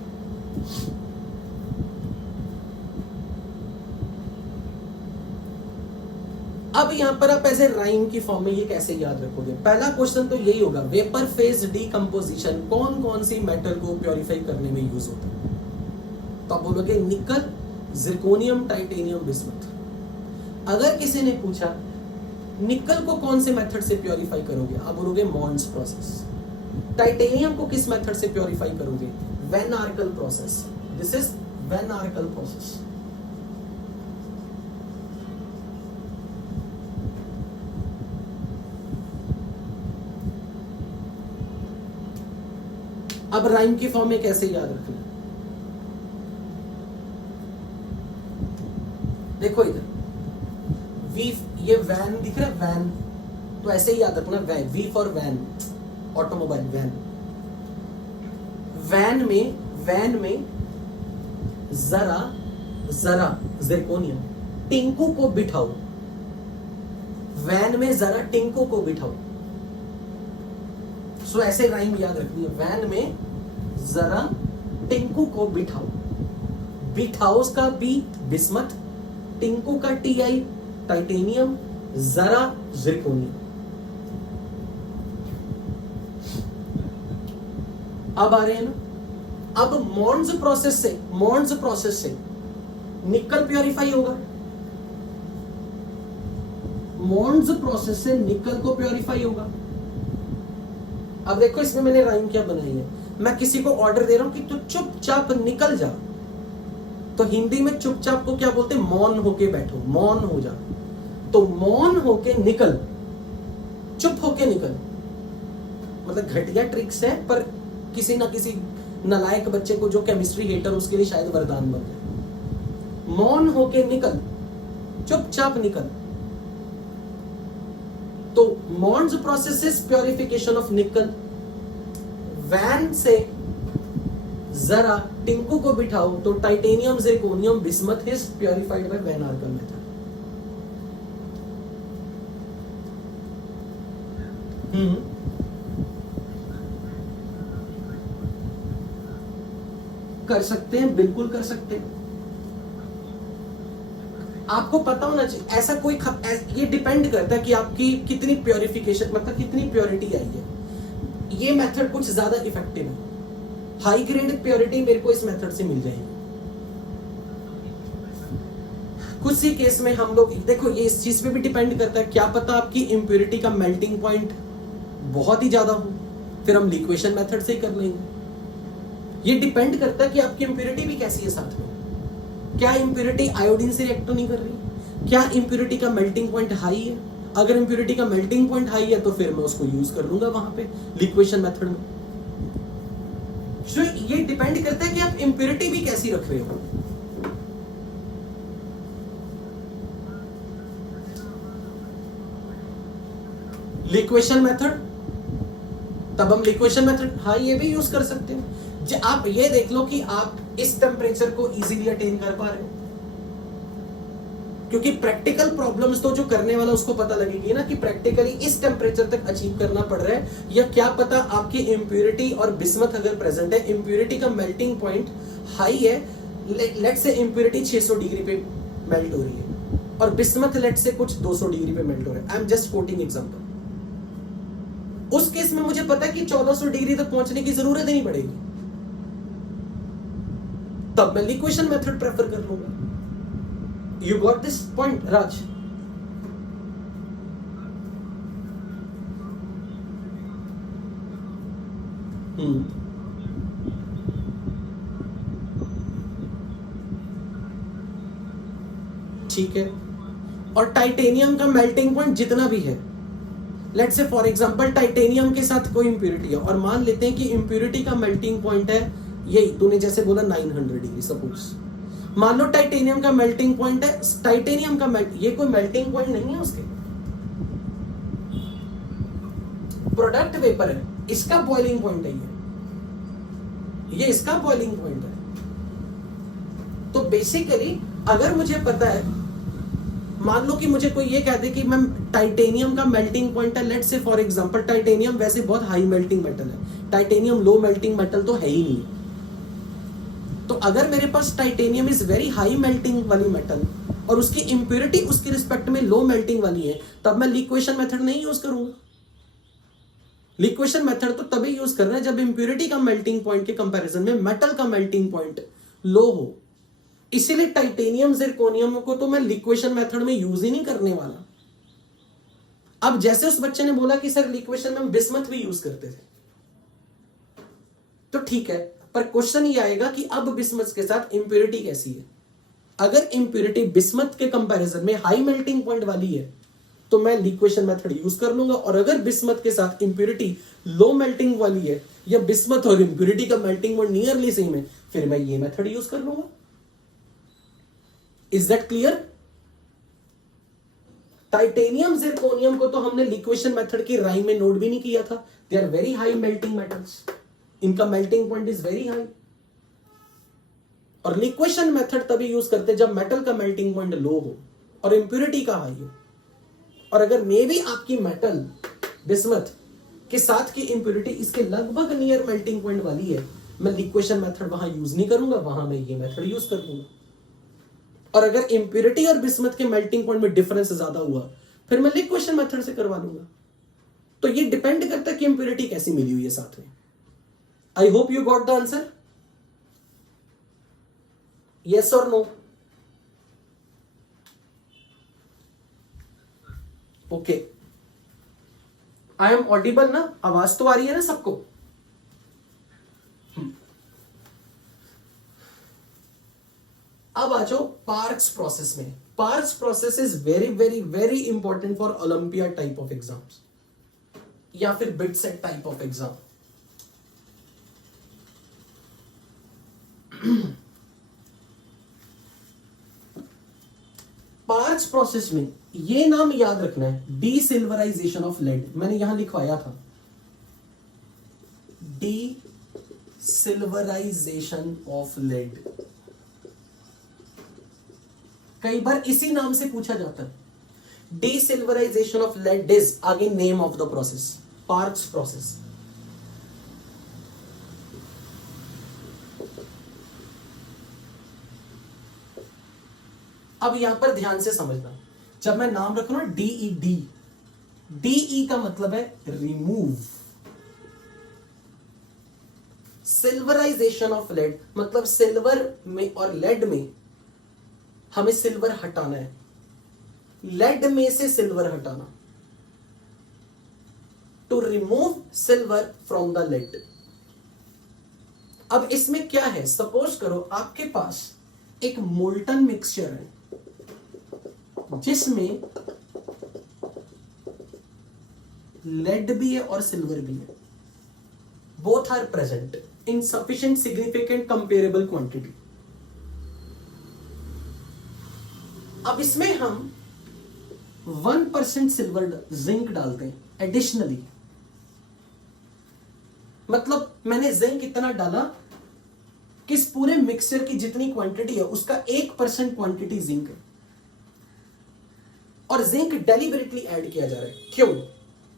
अब यहाँ पर आप ऐसे राइम की फॉर्म में ये कैसे याद रखोगे? पहला क्वेश्चन तो यही होगा, वेपर फेज डीकंपोजिशन कौन कौन सी मेटल को प्योरीफाई करने में यूज होता है? तो आप बोलोगे निकल, जिरकोनियम, टाइटेनियम, बिस्मथ। अगर किसी ने पूछा निकल को कौन से मेथड से प्योरीफाई करोगे, आप बोलोगे मॉन्स प्रोसेस। टाइटेनियम को किस मेथड से प्योरीफाई करोगे? Van Arkel process. This is van Arkel process. अब राइम की फॉर्म में कैसे याद रखना? देखो इधर वी, ये वैन दिख रहा है, वैन, तो ऐसे ही याद रखना, van, V for van, automobile, van. Van में जरा जिरकोनियम, टिंकू को बिठाओ। वैन में जरा टिंकू को बिठाओ। सो ऐसे राइम याद रखनी है, वैन में जरा टिंकू को बिठाओ। बिठाओ का बी बिस्मथ, टिंकू का टीआई टाइटेनियम, जरा जिरकोनियम। अब आ रहे हैं ना? अब मॉन्स प्रोसेस से निकल प्योरीफाई होगा। मॉन्स प्रोसेस से निकल को प्योरीफाई होगा। अब देखो इसमें मैंने राइम क्या बनाई है, मैं किसी को ऑर्डर दे रहा हूं कि तू चुपचाप निकल जा, तो हिंदी में चुपचाप को क्या बोलते हैं? मौन होके बैठो, मौन हो जा। तो मौन होके निकल, चुप होके निकल, मतलब घटिया ट्रिक्स है, पर किसी ना किसी नालायक बच्चे को जो केमिस्ट्री हेटर, उसके लिए शायद वरदान बन जाए। मौन होके निकल, चुपचाप निकल। तो Mond process is purification of nickel. Van से जरा टिंकू को बिठाओ, तो titanium, zirconium, bismuth is purified by van Arkel method. कर सकते हैं, बिल्कुल कर सकते हैं। आपको पता होना चाहिए, ऐसा कोई ये डिपेंड करता है कि आपकी कितनी प्योरिफिकेशन, मतलब कितनी प्योरिटी आई है। ये मेथड कुछ ज्यादा इफेक्टिव है। हाई ग्रेड प्योरिटी मेरे को इस मेथड से मिल जाएगी। कुछ सी केस में हम लोग देखो, ये इस चीज पे भी डिपेंड करता है, क्या पता आपकी इम्प्योरिटी का मेल्टिंग पॉइंट बहुत ही ज्यादा हो, फिर हम लिक्वेशन मेथड से ही कर लेंगे। ये डिपेंड करता है कि आपकी इम्प्योरिटी भी कैसी है साथ में। क्या इम्प्योरिटी आयोडीन से रिएक्ट तो नहीं कर रही? क्या इम्प्योरिटी का मेल्टिंग पॉइंट हाई है? अगर इम्प्योरिटी का मेल्टिंग पॉइंट हाई है तो फिर मैं उसको यूज कर लूंगा वहां पे लिक्वेशन मेथड में। तो ये डिपेंड करता है कि आप इम्प्योरिटी भी कैसी रख रहे हो। लिक्वेशन मेथड, तब हम लिक्वेशन मेथड, हाँ ये भी यूज कर सकते हैं। आप ये देख लो कि आप इस टेम्परेचर को इजीली अटेन कर पा रहे हो, क्योंकि प्रैक्टिकल प्रॉब्लम्स तो जो करने वाला उसको पता लगेगी ना कि प्रैक्टिकली इस टेम्परेचर तक अचीव करना पड़ रहा है, या क्या पता आपकी इम्प्योरिटी और बिस्मथ अगर प्रेजेंट है, इम्प्योरिटी का मेल्टिंग पॉइंट हाई है, लेट से इम्प्योरिटी 600 डिग्री पे मेल्ट हो रही है और बिस्मथ लेट से कुछ 200 डिग्री पे मेल्ट हो रहा है। I am just coating example. उस केस में मुझे पता है कि 1400 डिग्री तक पहुंचने की जरूरत नहीं पड़ेगी, तब मैं लिक्वेशन मेथड प्रेफर कर लूंगा। यू गॉट दिस पॉइंट राज? ठीक है। और टाइटेनियम का मेल्टिंग पॉइंट जितना भी है, let's say for example titanium के साथ कोई इंप्योरिटी है और मान लेते हैं कि इंप्योरिटी का मेल्टिंग पॉइंट है यही तूने जैसे बोला 900 डिग्री, सपोज मान लो टाइटेनियम का मेल्टिंग पॉइंट है, टाइटेनियम का ये कोई मेल्टिंग पॉइंट नहीं है, उसके प्रोडक्ट वेपर है, इसका बॉइलिंग पॉइंट है ये इसका बॉइलिंग पॉइंट है। तो बेसिकली अगर मुझे पता है, मान लो कि मुझे कोई ये कह दे कि मैं टाइटेनियम का मेल्टिंग पॉइंट है, let's say for example titanium वैसे बहुत हाई मेल्टिंग मेटल है, टाइटेनियम लो मेल्टिंग मेटल तो है ही नहीं। तो अगर मेरे पास titanium is very high melting वाली मेटल और उसकी इंप्योरिटी उसके रिस्पेक्ट में लो मेल्टिंग वाली है, तब मैं लिक्वेशन मेथड नहीं यूज करूंगा। लिक्वेशन मेथड तो तभी यूज कर रहे हैं जब इंप्योरिटी का मेल्टिंग पॉइंट के कंपैरिजन में मेटल का मेल्टिंग पॉइंट लो हो। इसीलिए टाइटेनियम जिरकोनियम को तो मैं लिक्वेशन मेथड में यूज ही नहीं करने वाला। अब जैसे उस बच्चे ने बोला कि सर लिक्वेशन में हम बिस्मथ भी यूज करते थे, तो ठीक है, पर क्वेश्चन ये आएगा कि अब बिस्मथ के साथ इंप्योरिटी कैसी है। अगर इंप्योरिटी बिस्मथ के कंपैरिजन में हाई मेल्टिंग पॉइंट वाली है तो मैं लिक्वेशन मेथड यूज कर लूंगा, और अगर बिस्मथ के साथ इंप्योरिटी लो मेल्टिंग वाली है या बिस्मथ और इंप्योरिटी का मेल्टिंग पॉइंट नियरली सेम है, फिर मैं ये मेथड यूज कर लूंगा। Is that clear? Titanium zirconium को तो हमने लिक्वेशन मेथड की राइम में नोट भी नहीं किया था। They are very high melting metals, इनका melting point is very high. और लिक्वेशन मेथड तभी यूज करते जब मेटल का मेल्टिंग पॉइंट लो हो और इंप्योरिटी का हाई हो। और अगर मे भी आपकी मेटल बिस्मथ के साथ की इंप्योरिटी इसके लगभग नियर मेल्टिंग पॉइंट वाली है, मैं लिक्वेशन मेथड वहां यूज नहीं करूंगा, वहां मैं ये मेथड यूज कर लूंगा। और अगर इंप्योरिटी और बिस्मथ के मेल्टिंग पॉइंट में डिफरेंस ज्यादा हुआ, फिर मैं लिक्वेशन मेथड से करवा लूंगा। तो ये डिपेंड करता है कि इंप्योरिटी कैसी मिली हुई है साथ में। I hope you got the answer. Yes और no? Okay, I am audible ना? आवाज तो आ रही है ना सबको? अब आ जाओ पार्क्स प्रोसेस में। Parks process is very very very important for Olympia type of exams या फिर bit set type of exam. Parks process में ये नाम याद रखना है, डी सिल्वराइजेशन ऑफ लेड। मैंने यहां लिखवाया था डी सिल्वराइजेशन ऑफ लेड। कई बार इसी नाम से पूछा जाता है। डी सिल्वराइजेशन ऑफ लेड इज आगे name of the process, Parkes process. अब यहां पर ध्यान से समझना, जब मैं नाम रख रहा हूं डीई, डीई का मतलब है रिमूव। सिल्वराइजेशन ऑफ लेड मतलब सिल्वर में और लेड में हमें सिल्वर हटाना है, लेड में से सिल्वर हटाना, to remove silver from the lead. अब इसमें क्या है, सपोज करो आपके पास एक मोल्टन मिक्सचर है जिसमें लेड भी है और सिल्वर भी है, both are present in sufficient significant comparable quantity. अब इसमें हम 1% सिल्वर जिंक डालते हैं एडिशनली। मतलब मैंने जिंक इतना डाला कि इस पूरे मिक्सचर की जितनी क्वांटिटी है उसका 1% क्वांटिटी जिंक है, और जिंक डेलिबरेटली ऐड किया जा रहा है। क्यों?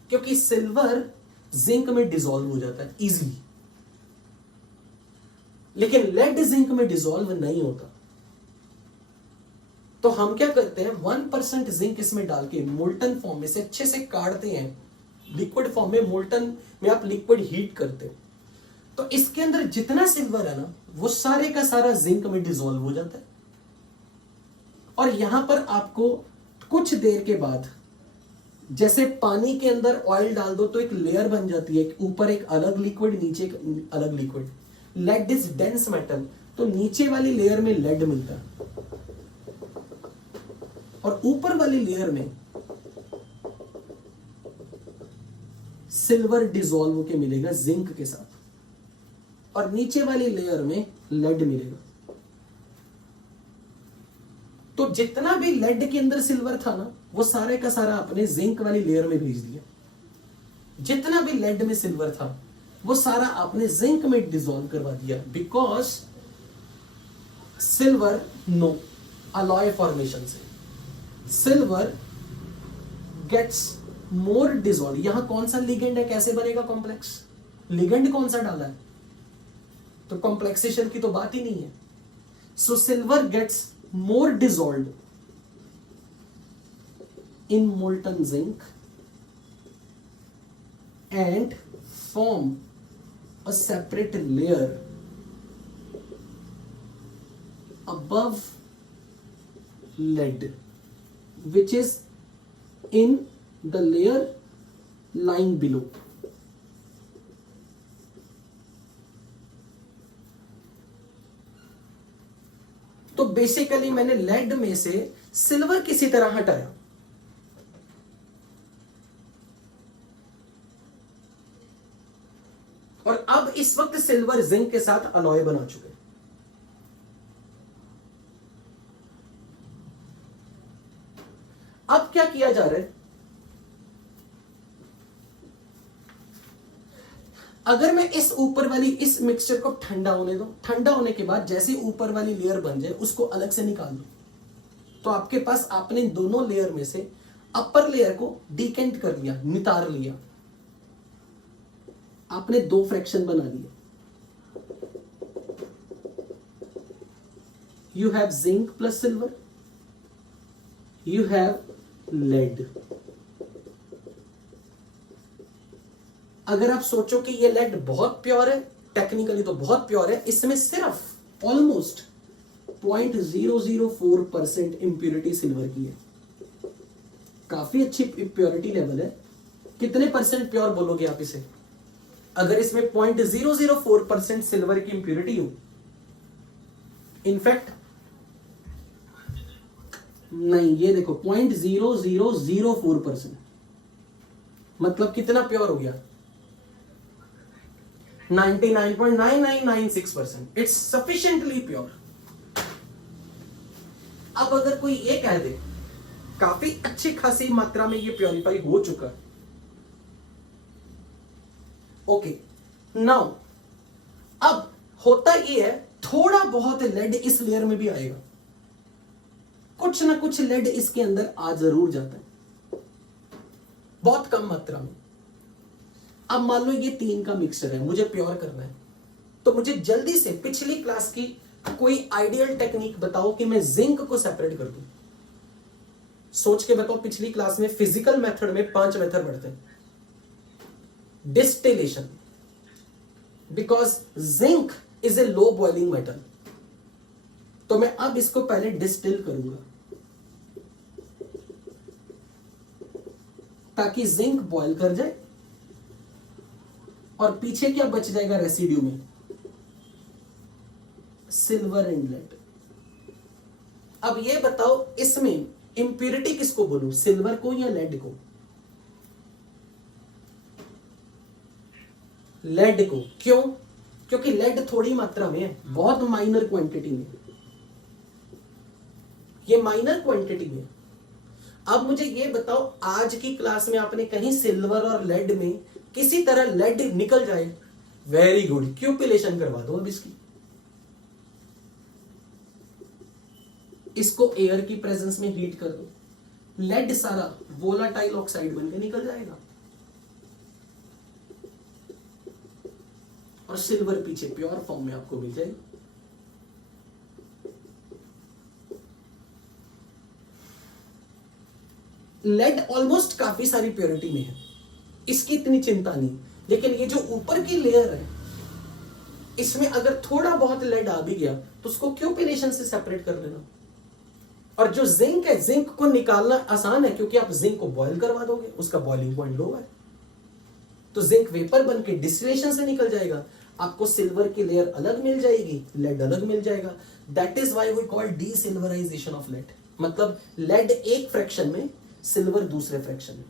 क्योंकि सिल्वर जिंक में डिसॉल्व हो जाता है इजीली, लेकिन लेड जिंक में डिसॉल्व नहीं होता। तो हम क्या करते हैं, 1% जिंक इसमें डाल के मोल्टन फॉर्म में से अच्छे से काढ़ते हैं, लिक्विड फॉर्म में मोल्टन में आप लिक्विड हीट करते हो, तो इसके अंदर जितना सिल्वर है ना वो सारे का सारा जिंक में डिसॉल्व हो जाता है। और यहां पर आपको कुछ देर के बाद, जैसे पानी के अंदर ऑयल डाल दो तो एक लेयर बन जाती है, ऊपर एक अलग लिक्विड, नीचे एक अलग liquid. Lead is dense metal, तो नीचे वाली लेयर में लेड मिलता है और ऊपर वाली लेयर में सिल्वर डिसॉल्व होके मिलेगा जिंक के साथ, और नीचे वाली लेयर में लेड मिलेगा। तो जितना भी लेड के अंदर सिल्वर था ना वो सारे का सारा अपने जिंक वाली लेयर में भेज दिया। जितना भी लेड में सिल्वर था वो सारा आपने जिंक में डिसॉल्व करवा दिया, because silver no alloy formation से सिल्वर गेट्स मोर डिसॉल्व। यहां कौन सा लिगेंड है, कैसे बनेगा कॉम्प्लेक्स? लिगेंड कौन सा डाला है? तो कॉम्प्लेक्सेशन की तो बात ही नहीं है। So silver gets more dissolve in molten zinc and form a separate layer above lead which is in the layer lying below. तो बेसिकली मैंने लेड में से सिल्वर किसी तरह हटाया, और अब इस वक्त सिल्वर जिंक के साथ अलॉय बना चुके। अब क्या किया जा रहा है, अगर मैं इस ऊपर वाली इस मिक्सचर को ठंडा होने दो, ठंडा होने के बाद जैसे ऊपर वाली लेयर बन जाए उसको अलग से निकाल दो, तो आपके पास आपने दोनों लेयर में से अपर लेयर को डिकेंट कर लिया, नितार लिया, आपने दो फ्रैक्शन बना लिए। You have zinc plus silver, you have led. अगर आप सोचो कि ये लेड बहुत प्योर है, टेक्निकली तो बहुत प्योर है, इसमें सिर्फ ऑलमोस्ट 0.004% इंप्योरिटी सिल्वर की है, काफी अच्छी प्योरिटी लेवल है। कितने परसेंट प्योर बोलोगे आप इसे, अगर इसमें 0.004% सिल्वर की इंप्योरिटी हो? इनफैक्ट नहीं, ये देखो 0.0004%, मतलब कितना प्योर हो गया, 99.9996%। It's sufficiently pure. अब अगर कोई ये कह दे काफी अच्छी खासी मात्रा में ये प्योरीफाई हो चुका, ओके, नाउ अब होता ये है थोड़ा बहुत लेड इस लेयर में भी आएगा, कुछ ना कुछ लेड इसके अंदर आ जरूर जाता है, बहुत कम मात्रा में। अब मान लो ये 3 का मिक्सचर है, मुझे प्योर करना है, तो मुझे जल्दी से पिछली क्लास की कोई आइडियल टेक्निक बताओ कि मैं जिंक को सेपरेट कर दूं। सोच के बताओ, पिछली क्लास में फिजिकल मेथड में 5 मेथड बढ़ते हैं। Distillation, because zinc is a low boiling metal, तो मैं अब इसको पहले डिस्टिल करूंगा ताकि जिंक बॉइल कर जाए, और पीछे क्या बच जाएगा रेसिड्यू में, सिल्वर एंड लेड। अब ये बताओ इसमें इंप्योरिटी किसको बोलूं, सिल्वर को या लेड को? लेड को। क्यों? क्योंकि लेड थोड़ी मात्रा में है, बहुत माइनर क्वांटिटी में, ये माइनर क्वांटिटी में। अब मुझे ये बताओ, आज की क्लास में आपने कहीं सिल्वर और लेड में किसी तरह लेड निकल जाए? वेरी गुड, क्यूपिलेशन करवा दो अब इसकी, इसको एयर की प्रेजेंस में हीट कर दो, लेड सारा वोलाटाइल ऑक्साइड बनकर निकल जाएगा, और सिल्वर पीछे प्योर फॉर्म में आपको मिल जाएगा। लेड ऑलमोस्ट काफी सारी प्योरिटी में है, इसकी इतनी चिंता नहीं, लेकिन ये जो ऊपर की लेयर है इसमें अगर थोड़ा बहुत लेड आ भी गया तो उसको क्यूपिलेशन से सेपरेट कर लेना। और जो जिंक है, जिंक को निकालना आसान है क्योंकि आप जिंक को बॉईल करवा दोगे, उसका बॉइलिंग पॉइंट लो है, तो जिंक वेपर बन के डिस्टिलेशन से निकल जाएगा, आपको सिल्वर की लेयर अलग मिल जाएगी, लेड अलग मिल जाएगा। That is why we call desilverisation of lead, मतलब लेड एक फ्रैक्शन में, सिल्वर दूसरे फ्रैक्शन में।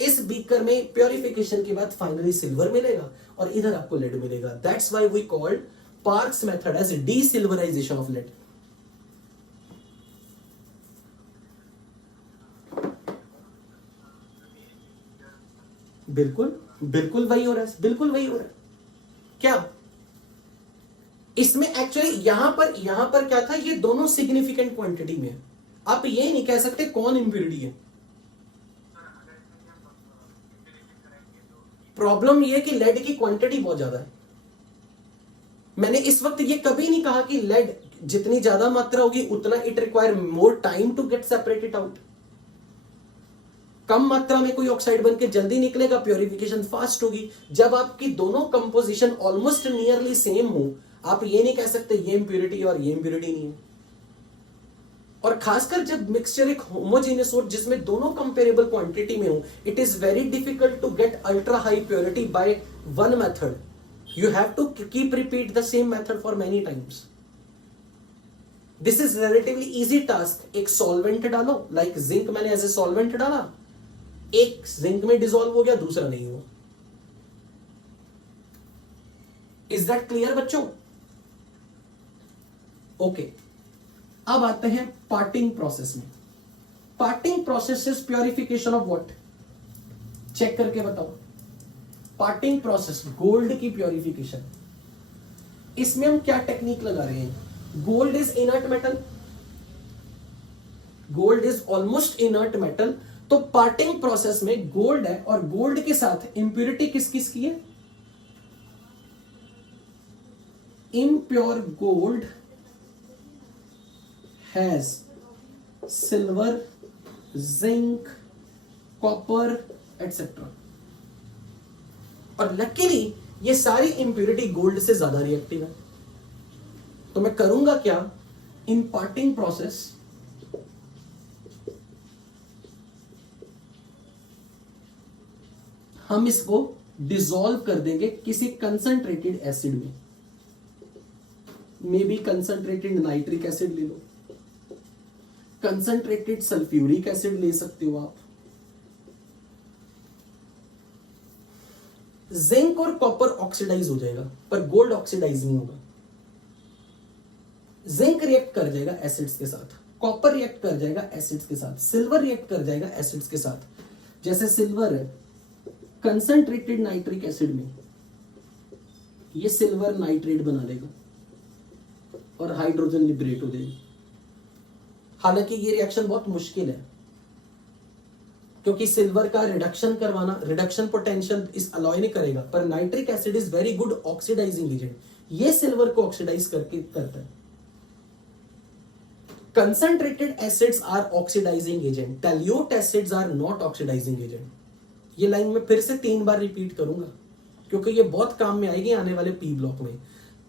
इस बीकर में प्योरिफिकेशन के बाद फाइनली सिल्वर मिलेगा और इधर आपको लेड मिलेगा। That's why we called Parkes method as desilverisation of lead. बिल्कुल बिल्कुल वही हो रहा है, बिल्कुल वही हो रहा है। क्या इसमें एक्चुअली यहां पर क्या था, ये दोनों सिग्निफिकेंट क्वांटिटी में है। आप ये नहीं कह सकते कौन इंप्योरिटी है। प्रॉब्लम ये कि लेड की क्वांटिटी बहुत ज्यादा है। मैंने इस वक्त ये कभी नहीं कहा कि लेड जितनी ज्यादा मात्रा होगी उतना it require more time to get separated out. कम मात्रा में कोई ऑक्साइड बन के जल्दी निकलेगा, प्योरिफिकेशन फास्ट होगी। जब आपकी दोनों कंपोजिशन ऑलमोस्ट नियरली सेम हो, आप ये नहीं कह सकते ये इंप्योरिटी और ये इंप्योरिटी नहीं है। और खासकर जब मिक्सचर एक होमोजेनियस हो जिसमें दोनों कंपेरेबल क्वांटिटी में हो, it is very difficult to get ultra high purity by one method. You have to keep repeat the same method for many times. This is relatively easy task. एक solvent डालो, like zinc मैंने as a solvent डाला, एक zinc में dissolve हो गया, दूसरा नहीं हुआ। इज दैट क्लियर बच्चों? ओके, अब आते हैं पार्टिंग प्रोसेस में। Parting process is purification of what? Check करके बताओ। पार्टिंग प्रोसेस, गोल्ड की प्योरिफिकेशन। इसमें हम क्या टेक्निक लगा रहे हैं? Gold is inert metal, gold is almost inert metal. तो पार्टिंग प्रोसेस में गोल्ड है और गोल्ड के साथ इंप्योरिटी किस किस की है? Impure gold has silver, zinc, copper etcetera. और लकीली ये सारी इंप्योरिटी गोल्ड से ज्यादा रिएक्टिव है। तो मैं करूंगा क्या? इन पार्टिंग प्रोसेस हम इसको डिसॉल्व कर देंगे किसी कंसंट्रेटेड एसिड में। May be concentrated nitric acid ले लो, कंसंट्रेटेड सल्फ्यूरिक एसिड ले सकते हो आप। जिंक और कॉपर ऑक्सीडाइज हो जाएगा पर गोल्ड ऑक्सीडाइज नहीं होगा। जिंक रिएक्ट कर जाएगा एसिड्स के साथ, कॉपर रिएक्ट कर जाएगा एसिड्स के साथ, सिल्वर रिएक्ट कर जाएगा एसिड्स के साथ। जैसे सिल्वर है कंसंट्रेटेड नाइट्रिक एसिड में, ये सिल्वर नाइट्रेट बना देगा और हाइड्रोजन लिबरेट हो जाएगी। हालांकि ये रिएक्शन बहुत मुश्किल है क्योंकि सिल्वर का रिडक्शन करवाना, रिडक्शन पोटेंशियल इस अलॉय नहीं करेगा, पर nitric acid is very good oxidizing agent. ये सिल्वर को ऑक्सीडाइज करके करता है। Concentrated acids are oxidizing agent, dilute acids are not oxidizing agent. ये लाइन में फिर से 3 बार रिपीट करूंगा क्योंकि ये बहुत काम में आएगी आने वाले पी ब्लॉक में।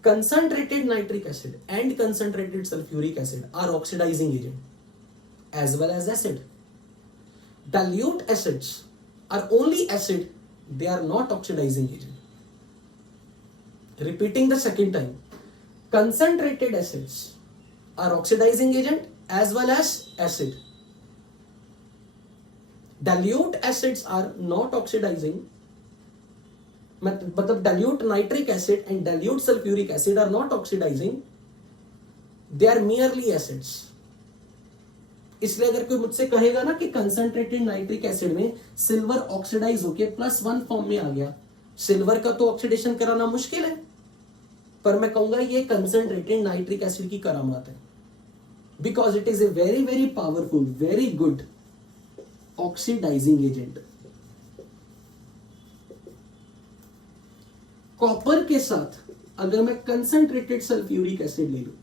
Concentrated nitric acid and concentrated sulphuric acid are oxidizing agent as well as acid. Dilute acids are only acid, they are not oxidizing agent. Repeating the second time, concentrated acids are oxidizing agent as well as acid. Dilute acids are not oxidizing, मतलब dilute nitric acid and dilute sulfuric acid are not oxidizing, they are merely acids. इसलिए अगर कोई मुझसे कहेगा ना कि concentrated nitric acid में silver oxidise होके +1 फॉर्म में आ गया, सिल्वर का तो ऑक्सीडेशन कराना मुश्किल है, पर मैं कहूंगा ये कंसंट्रेटेड नाइट्रिक एसिड की करामात है, because it is a very very powerful, very good oxidizing agent. Copper के साथ अगर मैं कंसंट्रेटेड सल्फ्यूरिक एसिड ले लूं,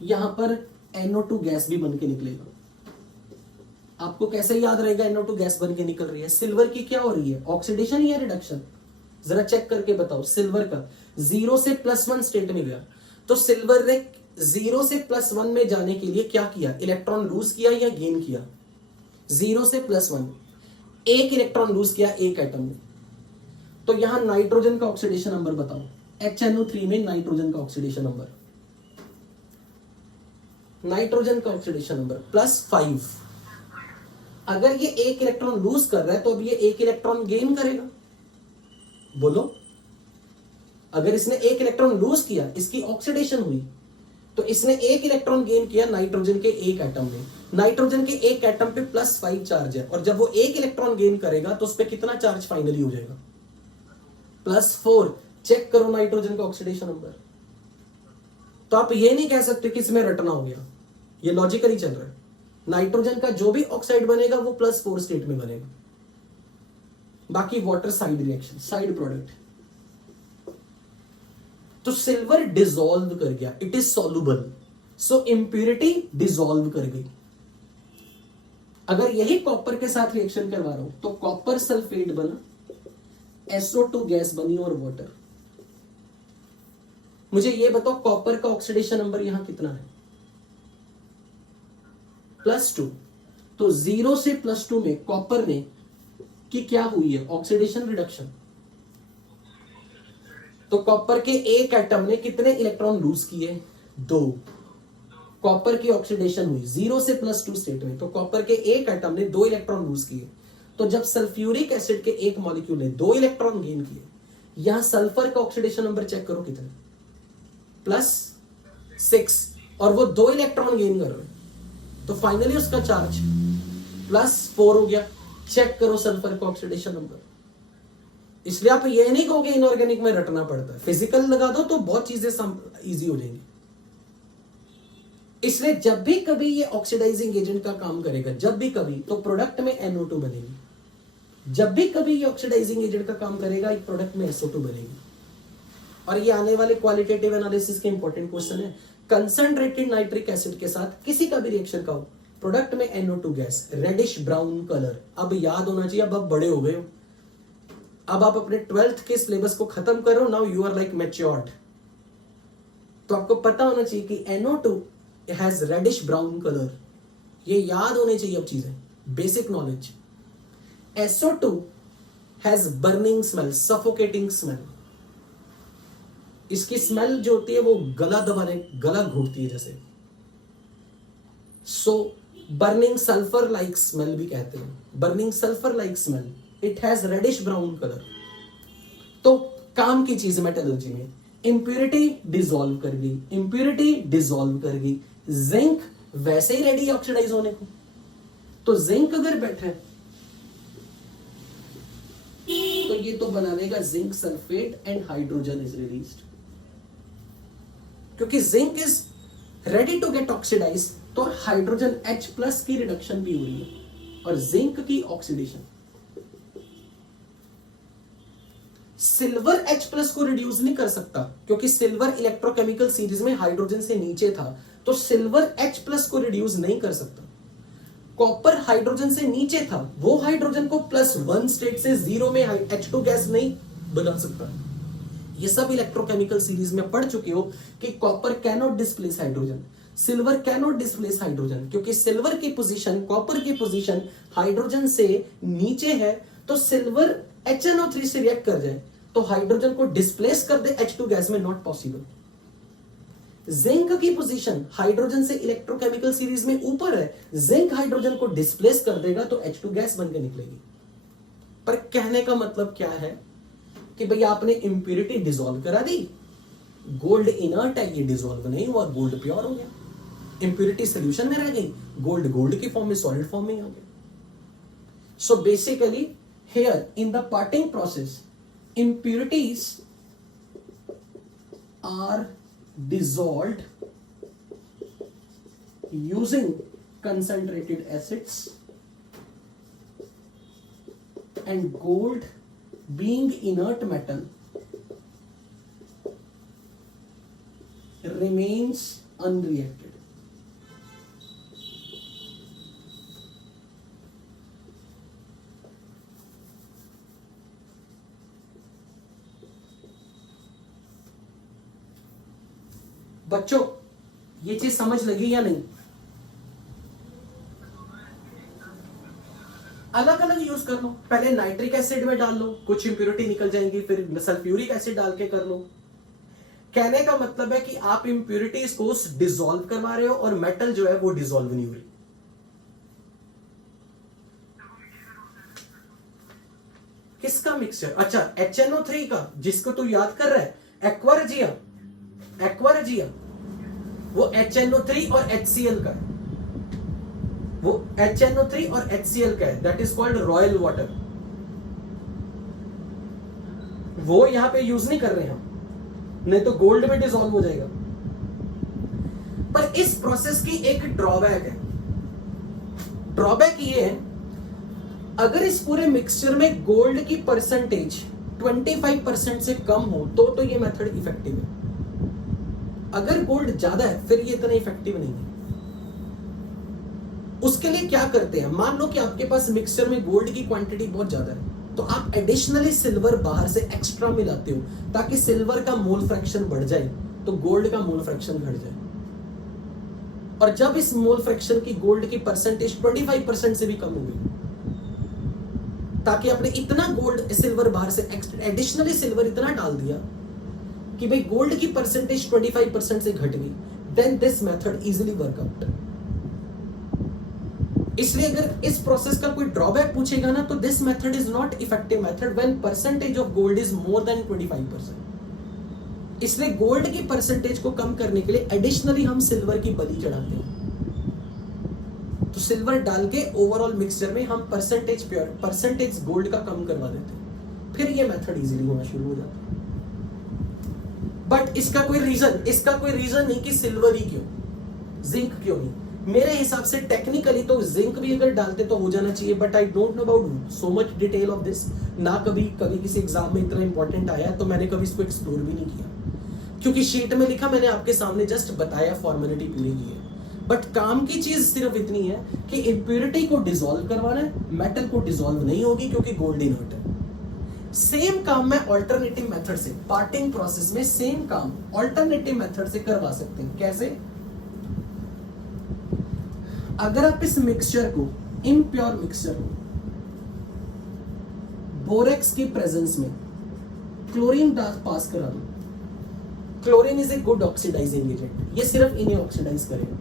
यहां पर NO2 गैस भी बन के निकलेगा। आपको कैसे याद रहेगा NO2 गैस बन के निकल रही है? सिल्वर की क्या हो रही है, ऑक्सीडेशन या रिडक्शन? जरा चेक करके बताओ। सिल्वर का 0 से +1 स्टेट में गया, तो सिल्वर ने 0 से +1 में जाने के लिए क्या किया? इलेक्ट्रॉन लूज किया या गेन किया? 0 से +1 एक इलेक्ट्रॉन लूज किया एक एटम में। तो यहां नाइट्रोजन का ऑक्सीडेशन नंबर बताओ। HNO3 में नाइट्रोजन का ऑक्सीडेशन नंबर, नाइट्रोजन का ऑक्सीडेशन नंबर +5। अगर ये एक इलेक्ट्रॉन लूज कर रहा है तो अब ये एक इलेक्ट्रॉन गेन करेगा। बोलो, अगर इसने एक इलेक्ट्रॉन लूज किया, इसकी ऑक्सीडेशन हुई, तो इसने एक इलेक्ट्रॉन गेन किया नाइट्रोजन के एक एटम में। नाइट्रोजन के एक एटम पे +5 चार्ज है और जब वो एक इलेक्ट्रॉन गेन करेगा तो उस पर कितना चार्ज फाइनली हो जाएगा? +4। चेक करो नाइट्रोजन का ऑक्सीडेशन नंबर। तो आप ये नहीं कह सकते कि इसमें रटना हो गया, ये लॉजिकली चल रहा है। नाइट्रोजन का जो भी ऑक्साइड बनेगा वो +4 स्टेट में बनेगा, बाकी water side reaction, side product. तो सिल्वर डिसॉल्व कर गया, it is soluble, so impurity dissolve कर गई। अगर यही कॉपर के साथ रिएक्शन करवा रहा हूं तो कॉपर सल्फेट बना, SO2 गैस बनी और वाटर। मुझे ये बताओ कॉपर का ऑक्सीडेशन नंबर यहां कितना है? +2। तो 0 से +2 में कॉपर ने की क्या हुई है? Oxidation reduction. तो कॉपर के एक एटम ने कितने इलेक्ट्रॉन लूज किए? 2। कॉपर की ऑक्सीडेशन हुई 0 से +2 स्टेट में, तो कॉपर के एक एटम ने 2 इलेक्ट्रॉन लूज किए। तो जब सल्फ्यूरिक एसिड के एक मॉलिक्यूल ने 2 इलेक्ट्रॉन गेन किए, यहां सल्फर का ऑक्सीडेशन नंबर चेक करो कितना? +6, और वो 2 इलेक्ट्रॉन गेन कर रहे हैं, तो फाइनली उसका चार्ज +4 हो गया। चेक करो सल्फर का ऑक्सीडेशन नंबर। इसलिए आप ये नहीं कहोगे इनऑर्गेनिक में रटना पड़ता है, फिजिकल लगा दो तो बहुत चीजें इजी हो जाएंगी। इसलिए जब भी कभी ये ऑक्सीडाइजिंग एजेंट का काम करेगा, जब भी कभी, तो प्रोडक्ट में NO2 बनेगी। जब भी कभी ये ऑक्सीडाइजिंग एजेंट का काम करेगा, एक प्रोडक्ट में SO2 बनेगी। और ये आने वाले क्वालिटेटिव एनालिसिस के इंपॉर्टेंट क्वेश्चन है। कंसंट्रेटेड नाइट्रिक एसिड के साथ किसी का भी रिएक्शन का हो, प्रोडक्ट में NO2 gas, reddish brown colour. अब याद होना चाहिए, अब आप बड़े हो गए हो, अब आप अपने 12th के सिलेबस को खत्म करो, now you are like matured. तो आपको पता होना चाहिए कि NO2 has reddish brown colour. ये याद होने चाहिए अब चीजें, basic knowledge. SO2 has burning smell, suffocating smell. इसकी स्मेल जो होती है वो गला दबाने, गला घोटती है जैसे। So burning sulphur like smell भी कहते हैं, burning sulphur like smell. It has reddish brown colour. तो काम की चीज मेटलर्जी में, इंप्यूरिटी डिसॉल्व कर गई, इंप्यूरिटी डिसॉल्व कर गई। जिंक वैसे ही रेडी ऑक्सीडाइज होने को, तो जिंक अगर बैठे तो ये तो बना देगा zinc sulphate and hydrogen is released. क्योंकि zinc is ready to get oxidise, तो हाइड्रोजन H+ की रिडक्शन भी हो रही है और जिंक की ऑक्सीडेशन। सिल्वर H+ को रिड्यूस नहीं कर सकता, क्योंकि सिल्वर इलेक्ट्रोकेमिकल सीरीज में हाइड्रोजन से नीचे था, तो सिल्वर H+ को रिड्यूस नहीं कर सकता। कॉपर हाइड्रोजन से नीचे था, वो हाइड्रोजन को +1 स्टेट से 0 में H2 गैस नहीं बना सकता। ये सब इलेक्ट्रोकेमिकल सीरीज में पढ़ चुके हो कि copper cannot displace hydrogen, silver cannot displace hydrogen, क्योंकि सिल्वर की पोजीशन, कॉपर की पोजीशन हाइड्रोजन से नीचे है। तो सिल्वर HNO3 से रिएक्ट कर जाए तो हाइड्रोजन को डिस्प्लेस कर दे H2 गैस में, नॉट पॉसिबल। जिंक की पोजीशन हाइड्रोजन से इलेक्ट्रोकेमिकल सीरीज में ऊपर है, जिंक हाइड्रोजन को डिस्प्लेस कर देगा तो H2 गैस बनकर निकलेगी। पर कहने का मतलब क्या है कि भाई आपने इंप्यूरिटी डिसॉल्व करा दी, गोल्ड इनर्ट है, ये डिसॉल्व नहीं हुआ, गोल्ड प्योर हो गया। इंप्यूरिटी सॉल्यूशन में रह गई, गोल्ड गोल्ड की फॉर्म में, सॉलिड फॉर्म में हो गया। So basically here in the parting process, impurities are dissolved using concentrated acids, and gold being inert metal remains unreacted. बच्चों ये चीज समझ लगी या नहीं? अलग अलग यूज कर लो, पहले नाइट्रिक एसिड में डाल लो, कुछ इंप्यूरिटी निकल जाएंगी, फिर सल्फ्यूरिक एसिड डाल के कर लो। कहने का मतलब है कि आप इंप्यूरिटीज को डिसॉल्व करवा रहे हो और मेटल जो है वो डिसॉल्व नहीं हो रही। किसका मिक्सचर? अच्छा HNO3 का, जिसको तू याद कर रहा है, एक्वारजिया, एक्वारजिया वो HNO3 और HCl का है, वो HNO3 और HCl का है, that is called royal water. वो यहां पे यूज नहीं कर रहे हम, नहीं तो गोल्ड में डिसॉल्व हो जाएगा। पर इस प्रोसेस की एक ड्रॉबैक है। ड्रॉबैक ये है, अगर इस पूरे मिक्सचर में गोल्ड की परसेंटेज 25% से कम हो तो ये मेथड इफेक्टिव है। अगर गोल्ड ज्यादा है फिर ये इतना इफेक्टिव नहीं है। उसके लिए क्या करते हैं, मान लो कि आपके पास मिक्सचर में गोल्ड की क्वांटिटी बहुत ज्यादा है, तो आप एडिशनली सिल्वर बाहर से एक्स्ट्रा मिलाते हो ताकि सिल्वर का मोल फ्रैक्शन बढ़ जाए तो गोल्ड का मोल फ्रैक्शन घट जाए। और जब इस मोल फ्रैक्शन की गोल्ड की परसेंटेज 25% से भी कम हो गई, ताकि आपने इतना गोल्ड सिल्वर बाहर से एडिशनली सिल्वर इतना डाल दिया कि भाई गोल्ड की परसेंटेज 25% से घट गई, then this method easily work out. इसलिए अगर इस प्रोसेस का कोई ड्रॉबैक पूछेगा ना, तो this method is not effective method when percentage of gold is more than 25%। इसलिए गोल्ड की परसेंटेज को कम करने के लिए एडिशनली हम सिल्वर की बलि चढ़ाते हैं। तो सिल्वर डाल के ओवरऑल मिक्सचर में हम परसेंटेज गोल्ड का कम करवा देते हैं, फिर ये मेथड इजीली होना शुरू हो जाता है। बट इसका कोई रीजन नहीं कि सिल्वर ही क्यों, जिंक क्यों नहीं। मेरे हिसाब से टेक्निकली तो जिंक भी अगर डालते तो हो जाना चाहिए, but I don't know about so much detail of this. ना कभी किसी एग्जाम में इतना इंपॉर्टेंट आया तो मैंने कभी इसको एक्सप्लोर भी नहीं किया, क्योंकि शीट में लिखा, मैंने आपके सामने जस्ट बताया, फॉर्मेलिटी पूरी की है। बट काम की चीज सिर्फ इतनी है कि इंप्योरिटी को डिसॉल्व करवाना है, मेटल को डिसॉल्व नहीं होगी क्योंकि गोल्ड इनर्ट है। सेम काम मैं ऑल्टरनेटिव मेथड से, पार्टिंग प्रोसेस में सेम काम ऑल्टरनेटिव मेथड से करवा सकते हैं। कैसे? अगर आप इस मिक्सचर को, इम्प्योर मिक्सचर को, बोरेक्स की प्रेजेंस में क्लोरीन पास करा दो, chlorine is a good oxidizing agent, ये सिर्फ इन्हें ऑक्सीडाइज करेगा।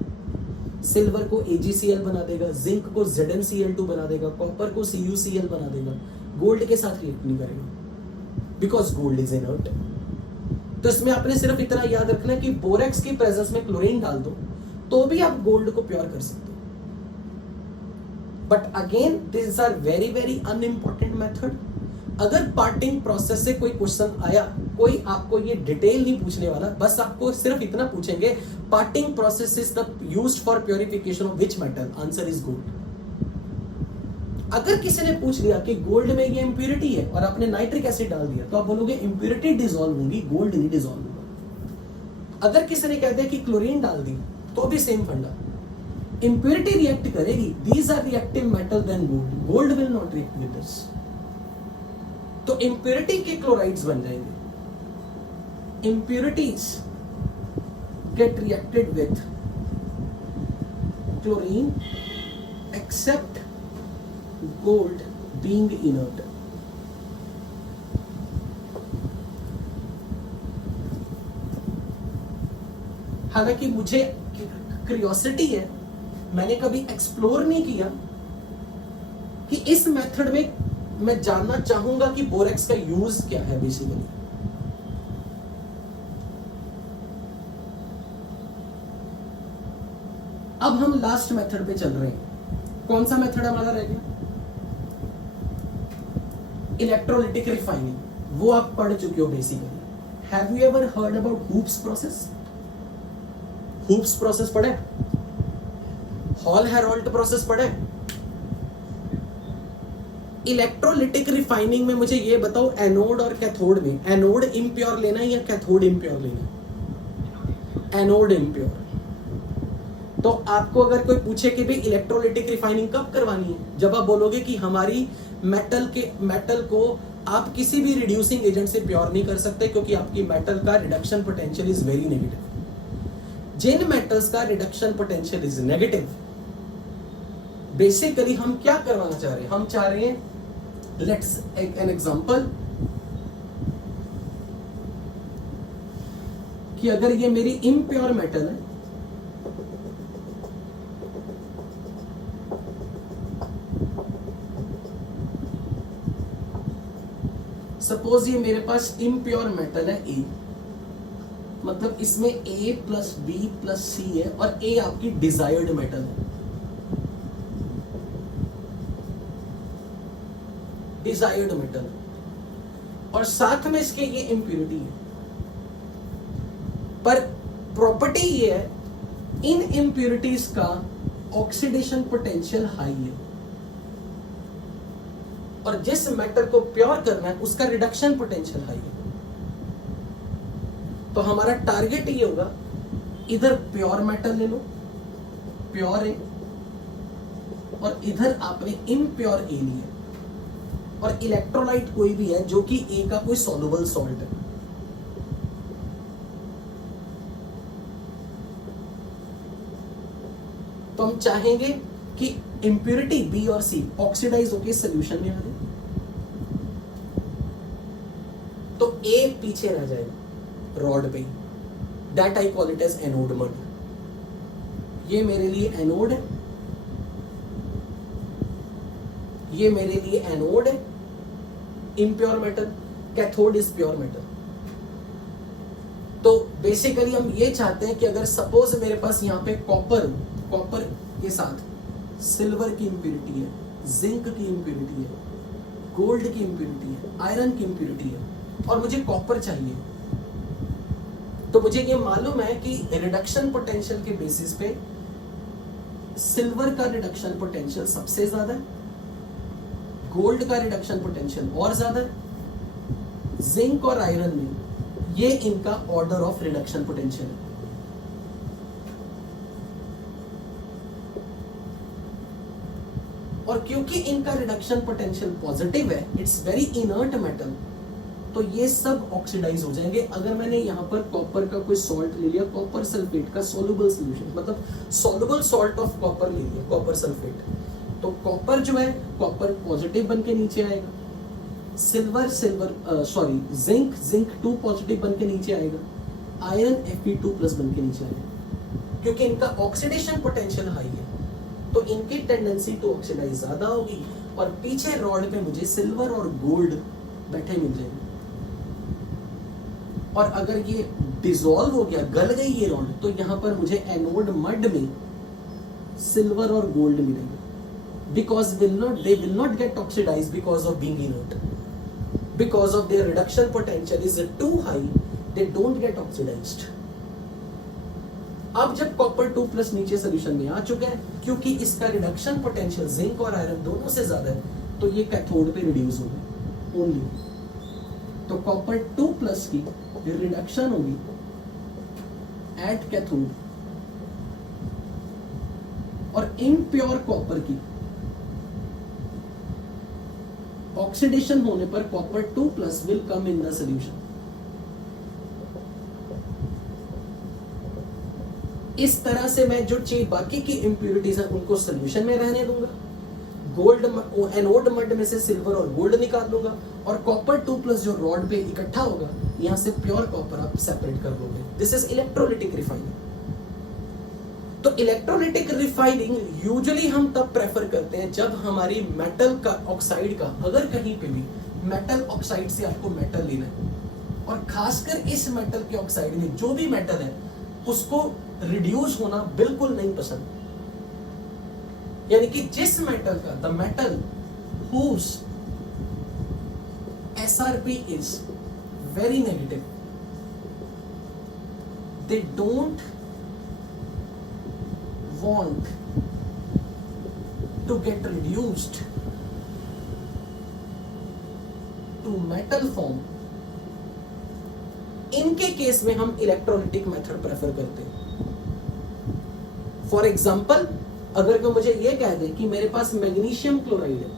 सिल्वर को AgCl बना देगा, जिंक को ZnCl2 बना देगा, कॉपर को CuCl बना देगा, गोल्ड के साथ रिएक्ट नहीं करेगा बिकॉज गोल्ड इज इनर्ट। तो इसमें आपने सिर्फ इतना याद रखना है कि बोरेक्स की प्रेजेंस में क्लोरीन डाल दो तो भी आप गोल्ड को प्योर कर सकते हो। But again this are very very unimportant method. अगर पार्टिंग प्रोसेस से कोई क्वेश्चन आया, कोई आपको ये डिटेल नहीं पूछने वाला, बस आपको सिर्फ इतना पूछेंगे, parting process is the used for purification of which metal, answer is gold. अगर किसी ने पूछ लिया कि गोल्ड में ये इंप्योरिटी है और आपने नाइट्रिक एसिड डाल दिया, तो आप बोलोगे इंप्योरिटी डिसॉल्व होगी, गोल्ड नहीं डिसॉल्व होगा। अगर किसी ने कह दिया कि क्लोरीन डाल दी, तो भी सेम फंडा, इंप्योरिटी रिएक्ट करेगी, these are reactive metal then gold, gold will not react with this. तो इंप्योरिटी के क्लोराइड्स बन जाएंगे। Impurities get reacted with chlorine except gold being inert. हालांकि मुझे क्यूरियोसिटी है, मैंने कभी एक्सप्लोर नहीं किया कि इस मेथड में मैं जानना चाहूंगा कि बोरेक्स का यूज क्या है बेसिकली। अब हम लास्ट मेथड पे चल रहे हैं। कौन सा मेथड हमारा रह गया? इलेक्ट्रोलिटिक रिफाइनिंग, वो आप पढ़ चुके हो basically. Have you ever heard about hoops process? Hoops process पढ़े? हॉल हेरोल्ट प्रोसेस पढ़े? इलेक्ट्रोलिटिक रिफाइनिंग में मुझे ये बताओ, एनोड और कैथोड में, एनोड इम्प्योर लेना है या कैथोड इम्प्योर लेना है? Anode impure. तो आपको अगर कोई पूछे कि भाई इलेक्ट्रोलिटिक रिफाइनिंग कब करवानी है, जब आप बोलोगे कि हमारी मेटल को आप किसी भी रिड्यूसिंग एजेंट से प्योर नहीं कर सकते क्योंकि आपकी मेटल का reduction potential is very negative. जिन मेटल्स का reduction potential is negative, basically हम क्या करवाना चाह रहे हैं? हम चाह रहे हैं, लेट्स एन एग्जांपल, कि अगर ये मेरी इम्प्योर मेटल है, सपोज ये मेरे पास इम्प्योर मेटल है ए, मतलब इसमें A plus B plus C है और A आपकी डिजायर्ड मेटल है, डिजायर्ड मेटल, और साथ में इसके ये इंप्योरिटी है। पर प्रॉपर्टी ये है, इन इंप्योरिटीज का ऑक्सीडेशन पोटेंशियल हाई है, और जिस मेटल को प्योर करना है उसका रिडक्शन पोटेंशियल हाई है। तो हमारा टारगेट ये होगा, इधर प्योर मेटल ले लो, प्योर है, और इधर आपने इम्प्योर ए लिया, और इलेक्ट्रोलाइट कोई भी है जो कि ए का कोई सॉल्युबल सॉल्ट है। तो हम चाहेंगे कि इंप्योरिटी बी और सी ऑक्सीडाइज होकर सॉल्यूशन में आ जाए, तो ए पीछे रह जाएगा रॉड पे, that I call it as anode mud. ये मेरे लिए एनोड है, ये मेरे लिए एनोड है, impure metal, cathode is pure metal. तो बेसिकली हम ये चाहते हैं कि अगर सपोज मेरे पास यहाँ पे कॉपर के साथ सिल्वर की इंप्योरिटी है, जिंक की इंप्योरिटी है, गोल्ड की इंप्योरिटी है, आयरन की इंप्योरिटी है, और मुझे कॉपर चाहिए, तो मुझे ये मालूम है कि रिडक्शन पोटेंशियल के बेसिस पे सिल्वर का रिडक्शन पोटेंशियल सबसे ज्यादा है, गोल्ड का रिडक्शन पोटेंशियल और ज्यादा है, जिंक और आयरन में ये इनका ऑर्डर ऑफ रिडक्शन पोटेंशियल है। और क्योंकि इनका रिडक्शन पोटेंशियल पॉजिटिव है, इट्स वेरी इनर्ट मेटल, तो ये सब ऑक्सीडाइज हो जाएंगे। अगर मैंने यहाँ पर कॉपर का कोई सॉल्ट ले लिया, कॉपर सल्फेट का सॉल्युबल सॉल्यूशन, मतलब सॉल्युबल सॉल्ट ऑफ कॉपर ले लिया, कॉपर सल्फेट, तो कॉपर जो है कॉपर पॉजिटिव बन के नीचे आएगा, जिंक 2 पॉजिटिव बन के नीचे आएगा, आयरन Fe2+ बन के नीचे आएगा। क्योंकि इनका ऑक्सीडेशन पोटेंशियल हाई है, तो इनकी टेंडेंसी टू ऑक्सीडाइज ज्यादा होगी, और पीछे रॉड पे मुझे सिल्वर और गोल्ड बैठे मिल जाएंगे। और अगर ये डिसॉल्व हो गया, गल गई ये रॉड, तो यहाँ पर मुझे एनोड मड में सिल्वर और गोल्ड मिलेंगे, because they will not get oxidized because of being inert, because of their reduction potential is too high, they don't get oxidized। अब जब कॉपर 2+ नीचे सोल्यूशन में आ चुका है, क्योंकि इसका रिडक्शन पोटेंशियल जिंक और आयरन दोनों से ज्यादा है, तो ये कैथोड पे रिड्यूस होगा ओनली, तो कॉपर 2+ की रिडक्शन होगी एट कैथोड, और इम्प्योर कॉपर की ऑक्सीडेशन होने पर copper 2+ will come in the solution. इस तरह से मैं जो चीज बाकी की इंप्योरिटीज है उनको सॉल्यूशन में रहने दूंगा, गोल्ड एनोड मड में से सिल्वर और गोल्ड निकाल दूंगा, और कॉपर 2+ जो रॉड पे इकट्ठा होगा, यहां से प्योर कॉपर आप सेपरेट कर दोगे। This is electrolytic refining. तो इलेक्ट्रोलिटिक रिफाइनिंग यूजुअली हम तब प्रेफर करते हैं जब हमारी मेटल का ऑक्साइड का, अगर कहीं पे भी मेटल ऑक्साइड से आपको मेटल लेना है, और खासकर इस मेटल के ऑक्साइड में जो भी मेटल है उसको रिड्यूस होना बिल्कुल नहीं पसंद, यानी कि जिस मेटल का the metal whose SRP is very negative, they don't want to get reduced to metal form, इनके केस में हम इलेक्ट्रोलिटिक मेथड प्रेफर करते हैं। फॉर एग्जाम्पल, अगर कोई मुझे यह कह दे कि मेरे पास मैग्नीशियम क्लोराइड है,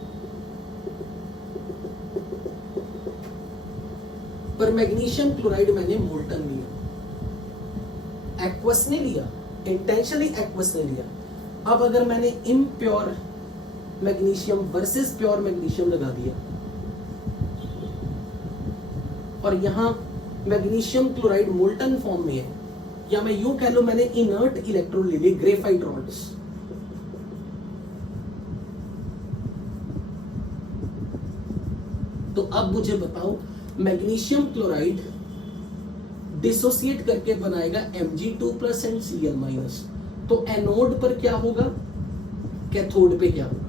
पर मैग्नीशियम क्लोराइड मैंने मोल्टन लिया, एक्वस ने लिया, इंटेंशनली एक्वस ने लिया, अब अगर मैंने impure magnesium versus pure magnesium लगा दिया, और यहां मैग्नीशियम क्लोराइड मोल्टन फॉर्म में है, या मैं यूं कह लूं मैंने इनर्ट इलेक्ट्रोड ले लिए, ग्रेफाइट रॉड्स, तो अब मुझे बताओ मैग्नीशियम क्लोराइड डिसोसिएट करके बनाएगा Mg2+ एंड Cl-, तो एनोड पर क्या होगा, कैथोड पे क्या होगा,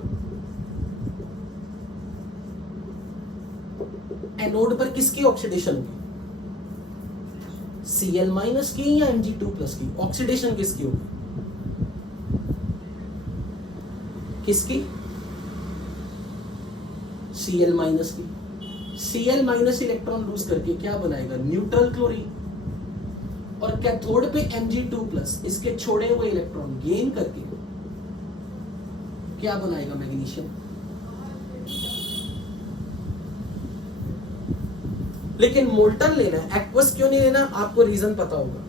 एनोड पर किसकी ऑक्सीडेशन होगी, Cl- की या Mg2+ की? ऑक्सीडेशन किसकी होगी, किसकी, Cl- की। Cl- इलेक्ट्रॉन लूज करके क्या बनाएगा, न्यूट्रल क्लोरीन, और कैथोड पे Mg2+, इसके छोड़े हुए इलेक्ट्रॉन गेन करके क्या बनाएगा मैग्नीशियम। लेकिन मोल्टन लेना है, एक्वस क्यों नहीं लेना, आपको रीजन पता होगा।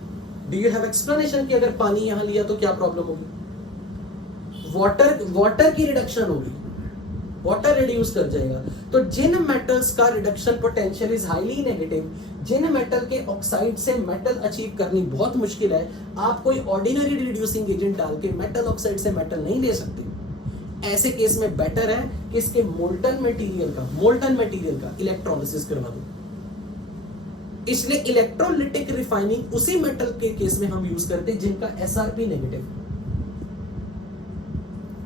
डू यू हैव एक्सप्लेनेशन कि अगर पानी यहां लिया तो क्या प्रॉब्लम होगी। वाटर की रिडक्शन होगी, वाटर रिड्यूस कर जाएगा। तो जिन मेटल्स का reduction potential is highly negative, जिन मेटल के ऑक्साइड से मेटल अचीव करनी बहुत मुश्किल है, आप कोई ऑर्डिनरी रिड्यूसिंग एजेंट डाल के मेटल ऑक्साइड से मेटल नहीं ले सकते। ऐसे केस में बेटर है कि इसके मोल्टन मटेरियल का इलेक्ट्रोलिसिस करवा दो। इसलिए इलेक्ट्रोलिटिक रिफाइनिंग उसी मेटल के केस में हम यूज करते हैं जिनका एसआरपी नेगेटिव।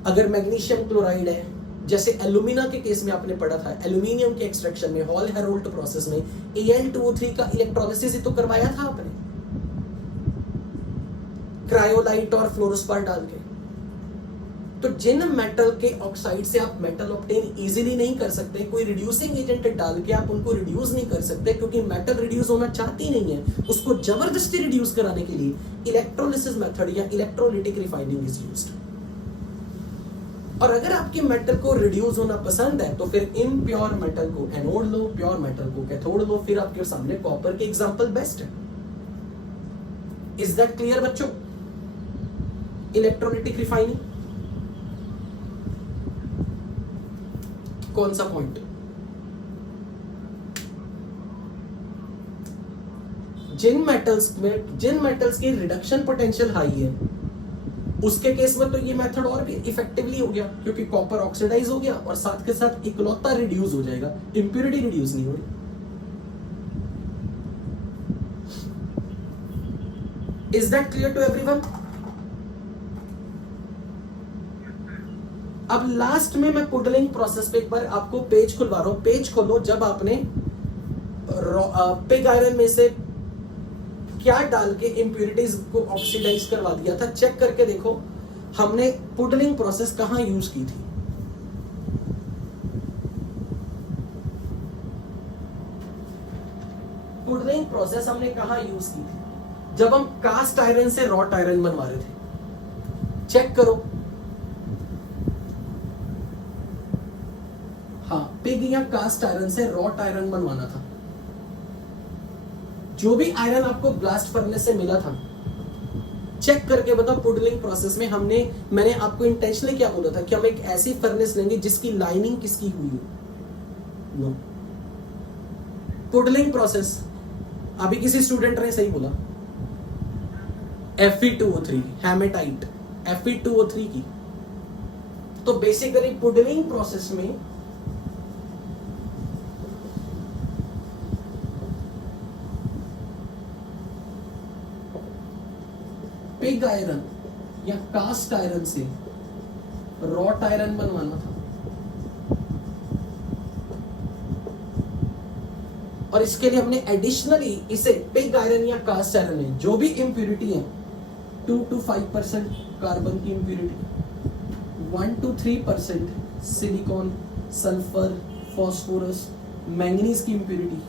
अगर मैग्नीशियम क्लोराइड है, जैसे एल्यूमिना के केस में आपने पढ़ा था, एल्यूमिनियम के एक्सट्रैक्शन में हॉल हेरोल्ट प्रोसेस में Al2O3 का इलेक्ट्रोलिसिस ही तो करवाया था आपने, क्रायोलाइट और फ्लोरोस्पार डाल के। तो जिन मेटल के ऑक्साइड से आप मेटल ऑब्टेन इजीली नहीं कर सकते, कोई रिड्यूसिंग एजेंट डाल के आप उनको रिड्यूस नहीं कर सकते, क्योंकि मेटल रिड्यूस होना चाहती नहीं है, उसको जबरदस्ती रिड्यूस कराने के लिए इलेक्ट्रोलिसिस मेथड या इलेक्ट्रोलिटिक रिफाइनिंग इज यूज्ड। और अगर आपके मेटल को रिड्यूस होना पसंद है तो फिर इम्प्योर मेटल को एनोड लो, प्योर मेटल को कैथोड लो। फिर आपके सामने कॉपर के एग्जांपल बेस्ट है। इज दैट क्लियर बच्चों। इलेक्ट्रोलिटिक रिफाइनिंग कौन सा पॉइंट, जिन मेटल्स की रिडक्शन पोटेंशियल हाई है उसके केस में तो ये मेथड और भी इफेक्टिवली हो गया, क्योंकि कॉपर ऑक्सीडाइज हो गया और साथ के साथ इकलौता रिड्यूस हो जाएगा, इंप्योरिटी रिड्यूस नहीं हो रही। Is that clear to everyone. अब लास्ट में मैं पुडलिंग प्रोसेस पे एक बार आपको पेज खुलवा रहा हूं। पेज खोलो जब आपने पिग आयरन में से क्या डाल के इंप्यूरिटीज को ऑक्सीडाइज करवा दिया था, चेक करके देखो हमने पुडलिंग प्रोसेस कहां यूज की थी। पुडलिंग प्रोसेस हमने कहां यूज की थी, जब हम कास्ट आयरन से रॉट आयरन बनवा रहे थे। चेक करो, हाँ, पिग या कास्ट आयरन से रॉट आयरन बनवाना था। जो भी आयरन आपको ब्लास्ट फर्नेस से मिला था, चेक करके बताओ पुडलिंग प्रोसेस में मैंने आपको इंटेंशनली क्या बोला था कि हम एक ऐसी फर्नेस लेंगे जिसकी लाइनिंग किसकी हुई हो। नो, पुडलिंग प्रोसेस अभी किसी स्टूडेंट ने सही बोला, Fe2O3 हेमेटाइट Fe2O3 की। तो बेसिकली पुडलिंग प्रोसेस में पिग आयरन या कास्ट आयरन से रॉट आयरन बनवाना था, और इसके लिए हमने एडिशनली इसे पिग आयरन या कास्ट आयरन में जो भी इंप्यूरिटी है 2 to 5% कार्बन की impurity, 1 to 3% silicon, sulphur, phosphorus, manganese की इंप्यूरिटी।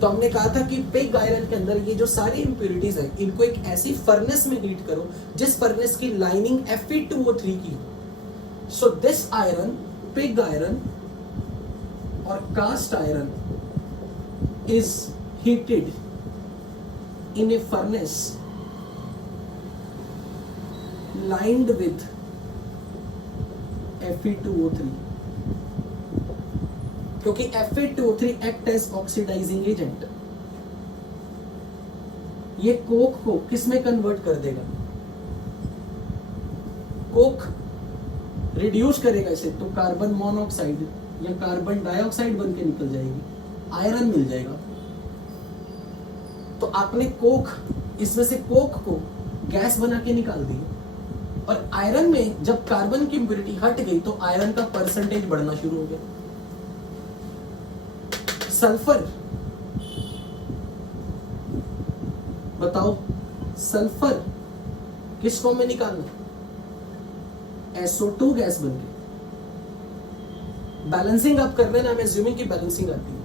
तो हमने कहा था कि पिग आयरन के अंदर ये जो सारी इंप्यूरिटीज है इनको एक ऐसी फर्नेस में हीट करो जिस फर्नेस की लाइनिंग Fe2O3 की हो। So this iron, pig iron और cast iron is heated in a furnace lined with Fe2O3, क्योंकि Fe2O3 act as oxidising agent. ये कोक को किस में कन्वर्ट कर देगा, कोक रिड्यूस करेगा इसे तो कार्बन मोनोऑक्साइड या कार्बन डाइऑक्साइड बन के निकल जाएगी, आयरन मिल जाएगा। तो आपने कोक, इसमें से कोक को गैस बना के निकाल दी, और आयरन में जब कार्बन की इंप्यूरिटी हट गई तो आयरन का परसेंटेज बढ़ना शुरू हो गया। सल्फर, बताओ सल्फर किस फॉर्म में निकालना, SO2 गैस बन के। बैलेंसिंग आप कर लेना, मैं अज्यूमिंग की बैलेंसिंग आती है।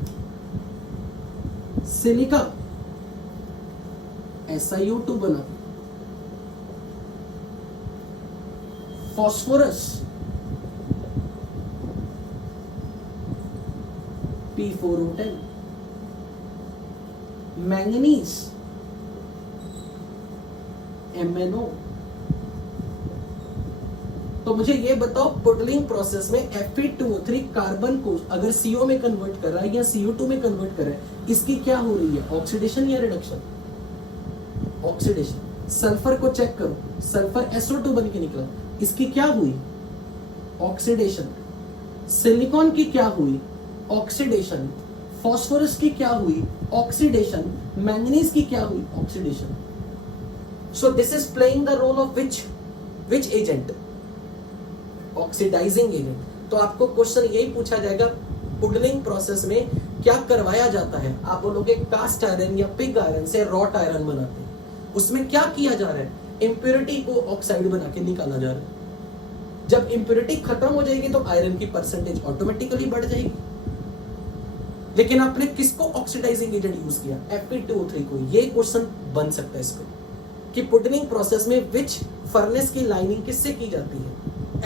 सिलिका SiO2 बना, phosphorus P4O10, manganese MnO। तो मुझे ये बताओ पुडलिंग प्रोसेस में Fe2O3 कार्बन को अगर CO में कन्वर्ट कर रहा है या CO2 में कन्वर्ट कर रहा है, इसकी क्या हो रही है, ऑक्सीडेशन या रिडक्शन? ऑक्सीडेशन। सल्फर को चेक करो, सल्फर SO2 बन के निकला, इसकी क्या हुई, ऑक्सीडेशन। सिलिकॉन की क्या हुई, ऑक्सीडेशन। फास्फोरस की क्या हुई, ऑक्सीडेशन। मैंगनीज की क्या हुई, oxidation. So this is playing the role of which agent, oxidizing agent. तो आपको क्वेश्चन यही पूछा जाएगा, पुडलिंग प्रोसेस में क्या करवाया जाता है? आप बोलोगे कास्ट आयरन या पिग आयरन से रॉट आयरन बनाते हैं। उसमें क्या किया जा रहा है, इंप्योरिटी को ऑक्साइड बना के निकाला जा रहा है। जब इंप्योरिटी खत्म हो जाएगी तो आयरन की परसेंटेज ऑटोमेटिकली बढ़ जाएगी। लेकिन आपने किसको ऑक्सीडाइजिंग एजेंट यूज किया, Fe2O3 को। ये क्वेश्चन बन सकता है इसको कि पुडलिंग प्रोसेस में विच फर्नेस की लाइनिंग किससे की जाती है,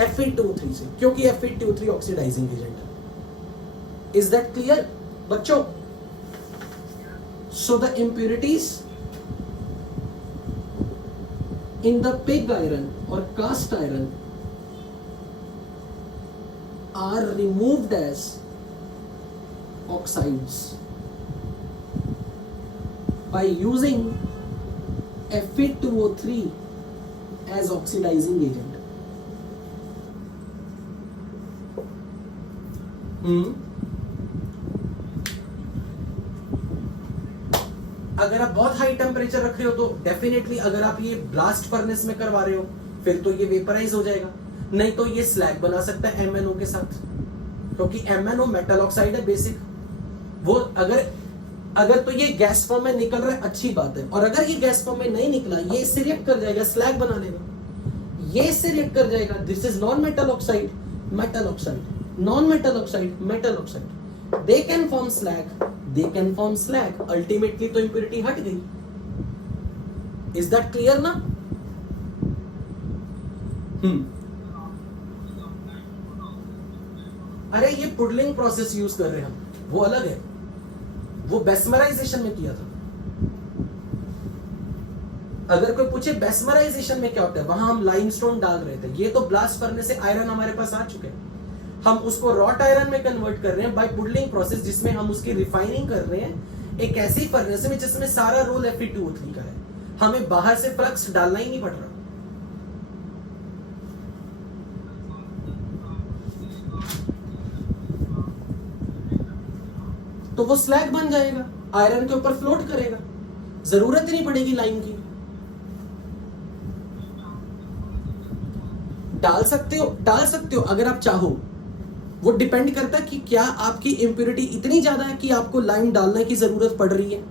Fe2O3 से, क्योंकि Fe2O3 ऑक्सीडाइजिंग एजेंट है। इज दैट क्लियर बच्चों? So the impurities in the pig iron or cast iron are removed as oxides by using Fe2O3 as oxidizing agent. अगर आप बहुत हाई टेम्परेचर रख रहे हो तो डेफिनेटली, अगर आप ये ब्लास्ट फर्नेस में करवा रहे हो फिर तो ये वेपराइज हो जाएगा, नहीं तो ये स्लैग बना सकता है MnO के साथ, क्योंकि MnO मेटल ऑक्साइड है बेसिक। वो अगर तो ये गैस फॉर्म में निकल रहा है, अच्छी बात है, और अगर ये गैस फॉर्म में नहीं निकला, ये इससे रिएक्ट कर जाएगा, स्लैग बना लेगा, ये इससे रिएक्ट कर जाएगा। This is non metal oxide, metal oxide, non metal oxide, metal oxide. They can form slag, they can form slag. Ultimately तो इंप्योरिटी हट गई। इज दैट क्लियर ना? अरे ये पुडलिंग प्रोसेस यूज कर रहे हैं हम, वो अलग है, वो बेस्मराइजेशन में किया था। अगर कोई पूछे बेस्मराइजेशन में क्या होता है, वहां हम लाइमस्टोन डाल रहे थे, ये तो ब्लास्ट करने से आयरन हमारे पास आ चुके हैं, हम उसको रॉट आयरन में कन्वर्ट कर रहे हैं बाय पुडलिंग प्रोसेस, जिसमें हम उसकी रिफाइनिंग कर रहे हैं एक ऐसी फर्नेस में जिसमें सारा रोल Fe2O3 का है, हमें बाहर से फ्लक्स डालना ही नहीं पड़ रहा। तो वो स्लैग बन जाएगा, आयरन के ऊपर फ्लोट करेगा, जरूरत ही नहीं पड़ेगी लाइम की। डाल सकते हो अगर आप चाहो। वो डिपेंड करता है कि क्या आपकी इंप्योरिटी इतनी ज्यादा है कि आपको लाइम डालने की जरूरत पड़ रही है।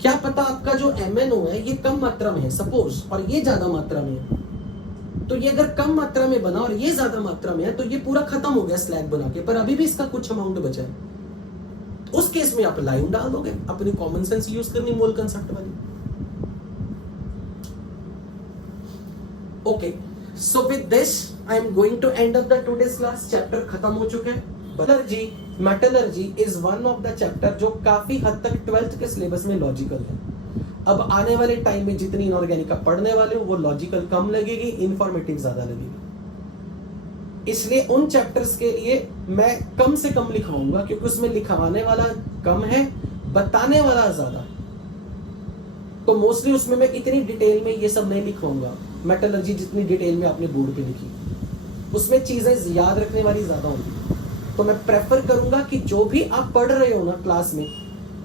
क्या पता आपका जो MnO है ये कम मात्रा में है सपोज, और ये ज्यादा मात्रा में है, तो ये अगर कम मात्रा में बना और ये ज्यादा मात्रा में है तो ये पूरा खत्म हो गया स्लैग बना के, पर अभी भी इसका कुछ अमाउंट बचा है। उस केस में आप लाइम डाल दोगे, अपनी कॉमन सेंस यूज करनी, मोल कंसेप्ट वाली। Okay, so with this I am going to end of the today's class. Chapter खत्म हो चुके हैं। Metallurgy is one of the chapter जो काफी हद तक 12th के सिलेबस में लॉजिकल है। अब आने वाले टाइम में जितनी इनऑर्गेनिक का पढ़ने वाले हो वो लॉजिकल कम लगेगी, इंफॉर्मेटिव ज्यादा लगेगी। इसलिए उन चैप्टर्स के लिए मैं कम से कम लिखाऊंगा, क्योंकि उसमें लिखवाने वाला कम है, बताने वाला ज्यादा है। तो मोस्टली उसमें मैं इतनी डिटेल में ये सब नहीं लिखवाऊंगा। मेटलर्जी जितनी डिटेल में आपने बोर्ड पे लिखी, उसमें चीजें याद रखने वाली ज्यादा होंगी। तो मैं प्रेफर करूंगा कि जो भी आप पढ़ रहे हो ना क्लास में,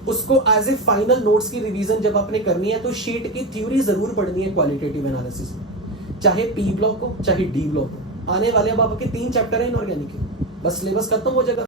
उसको एज ए फाइनल नोट्स की रिवीजन जब आपने करनी है तो शीट की थ्योरी जरूर पढ़नी है क्वालिटेटिव एनालिसिस में, चाहे P ब्लॉक हो चाहे D ब्लॉक हो। आने वाले अब आपके 3 चैप्टर है इनऑर्गेनिक के, बस सिलेबस खत्म हो जाएगा।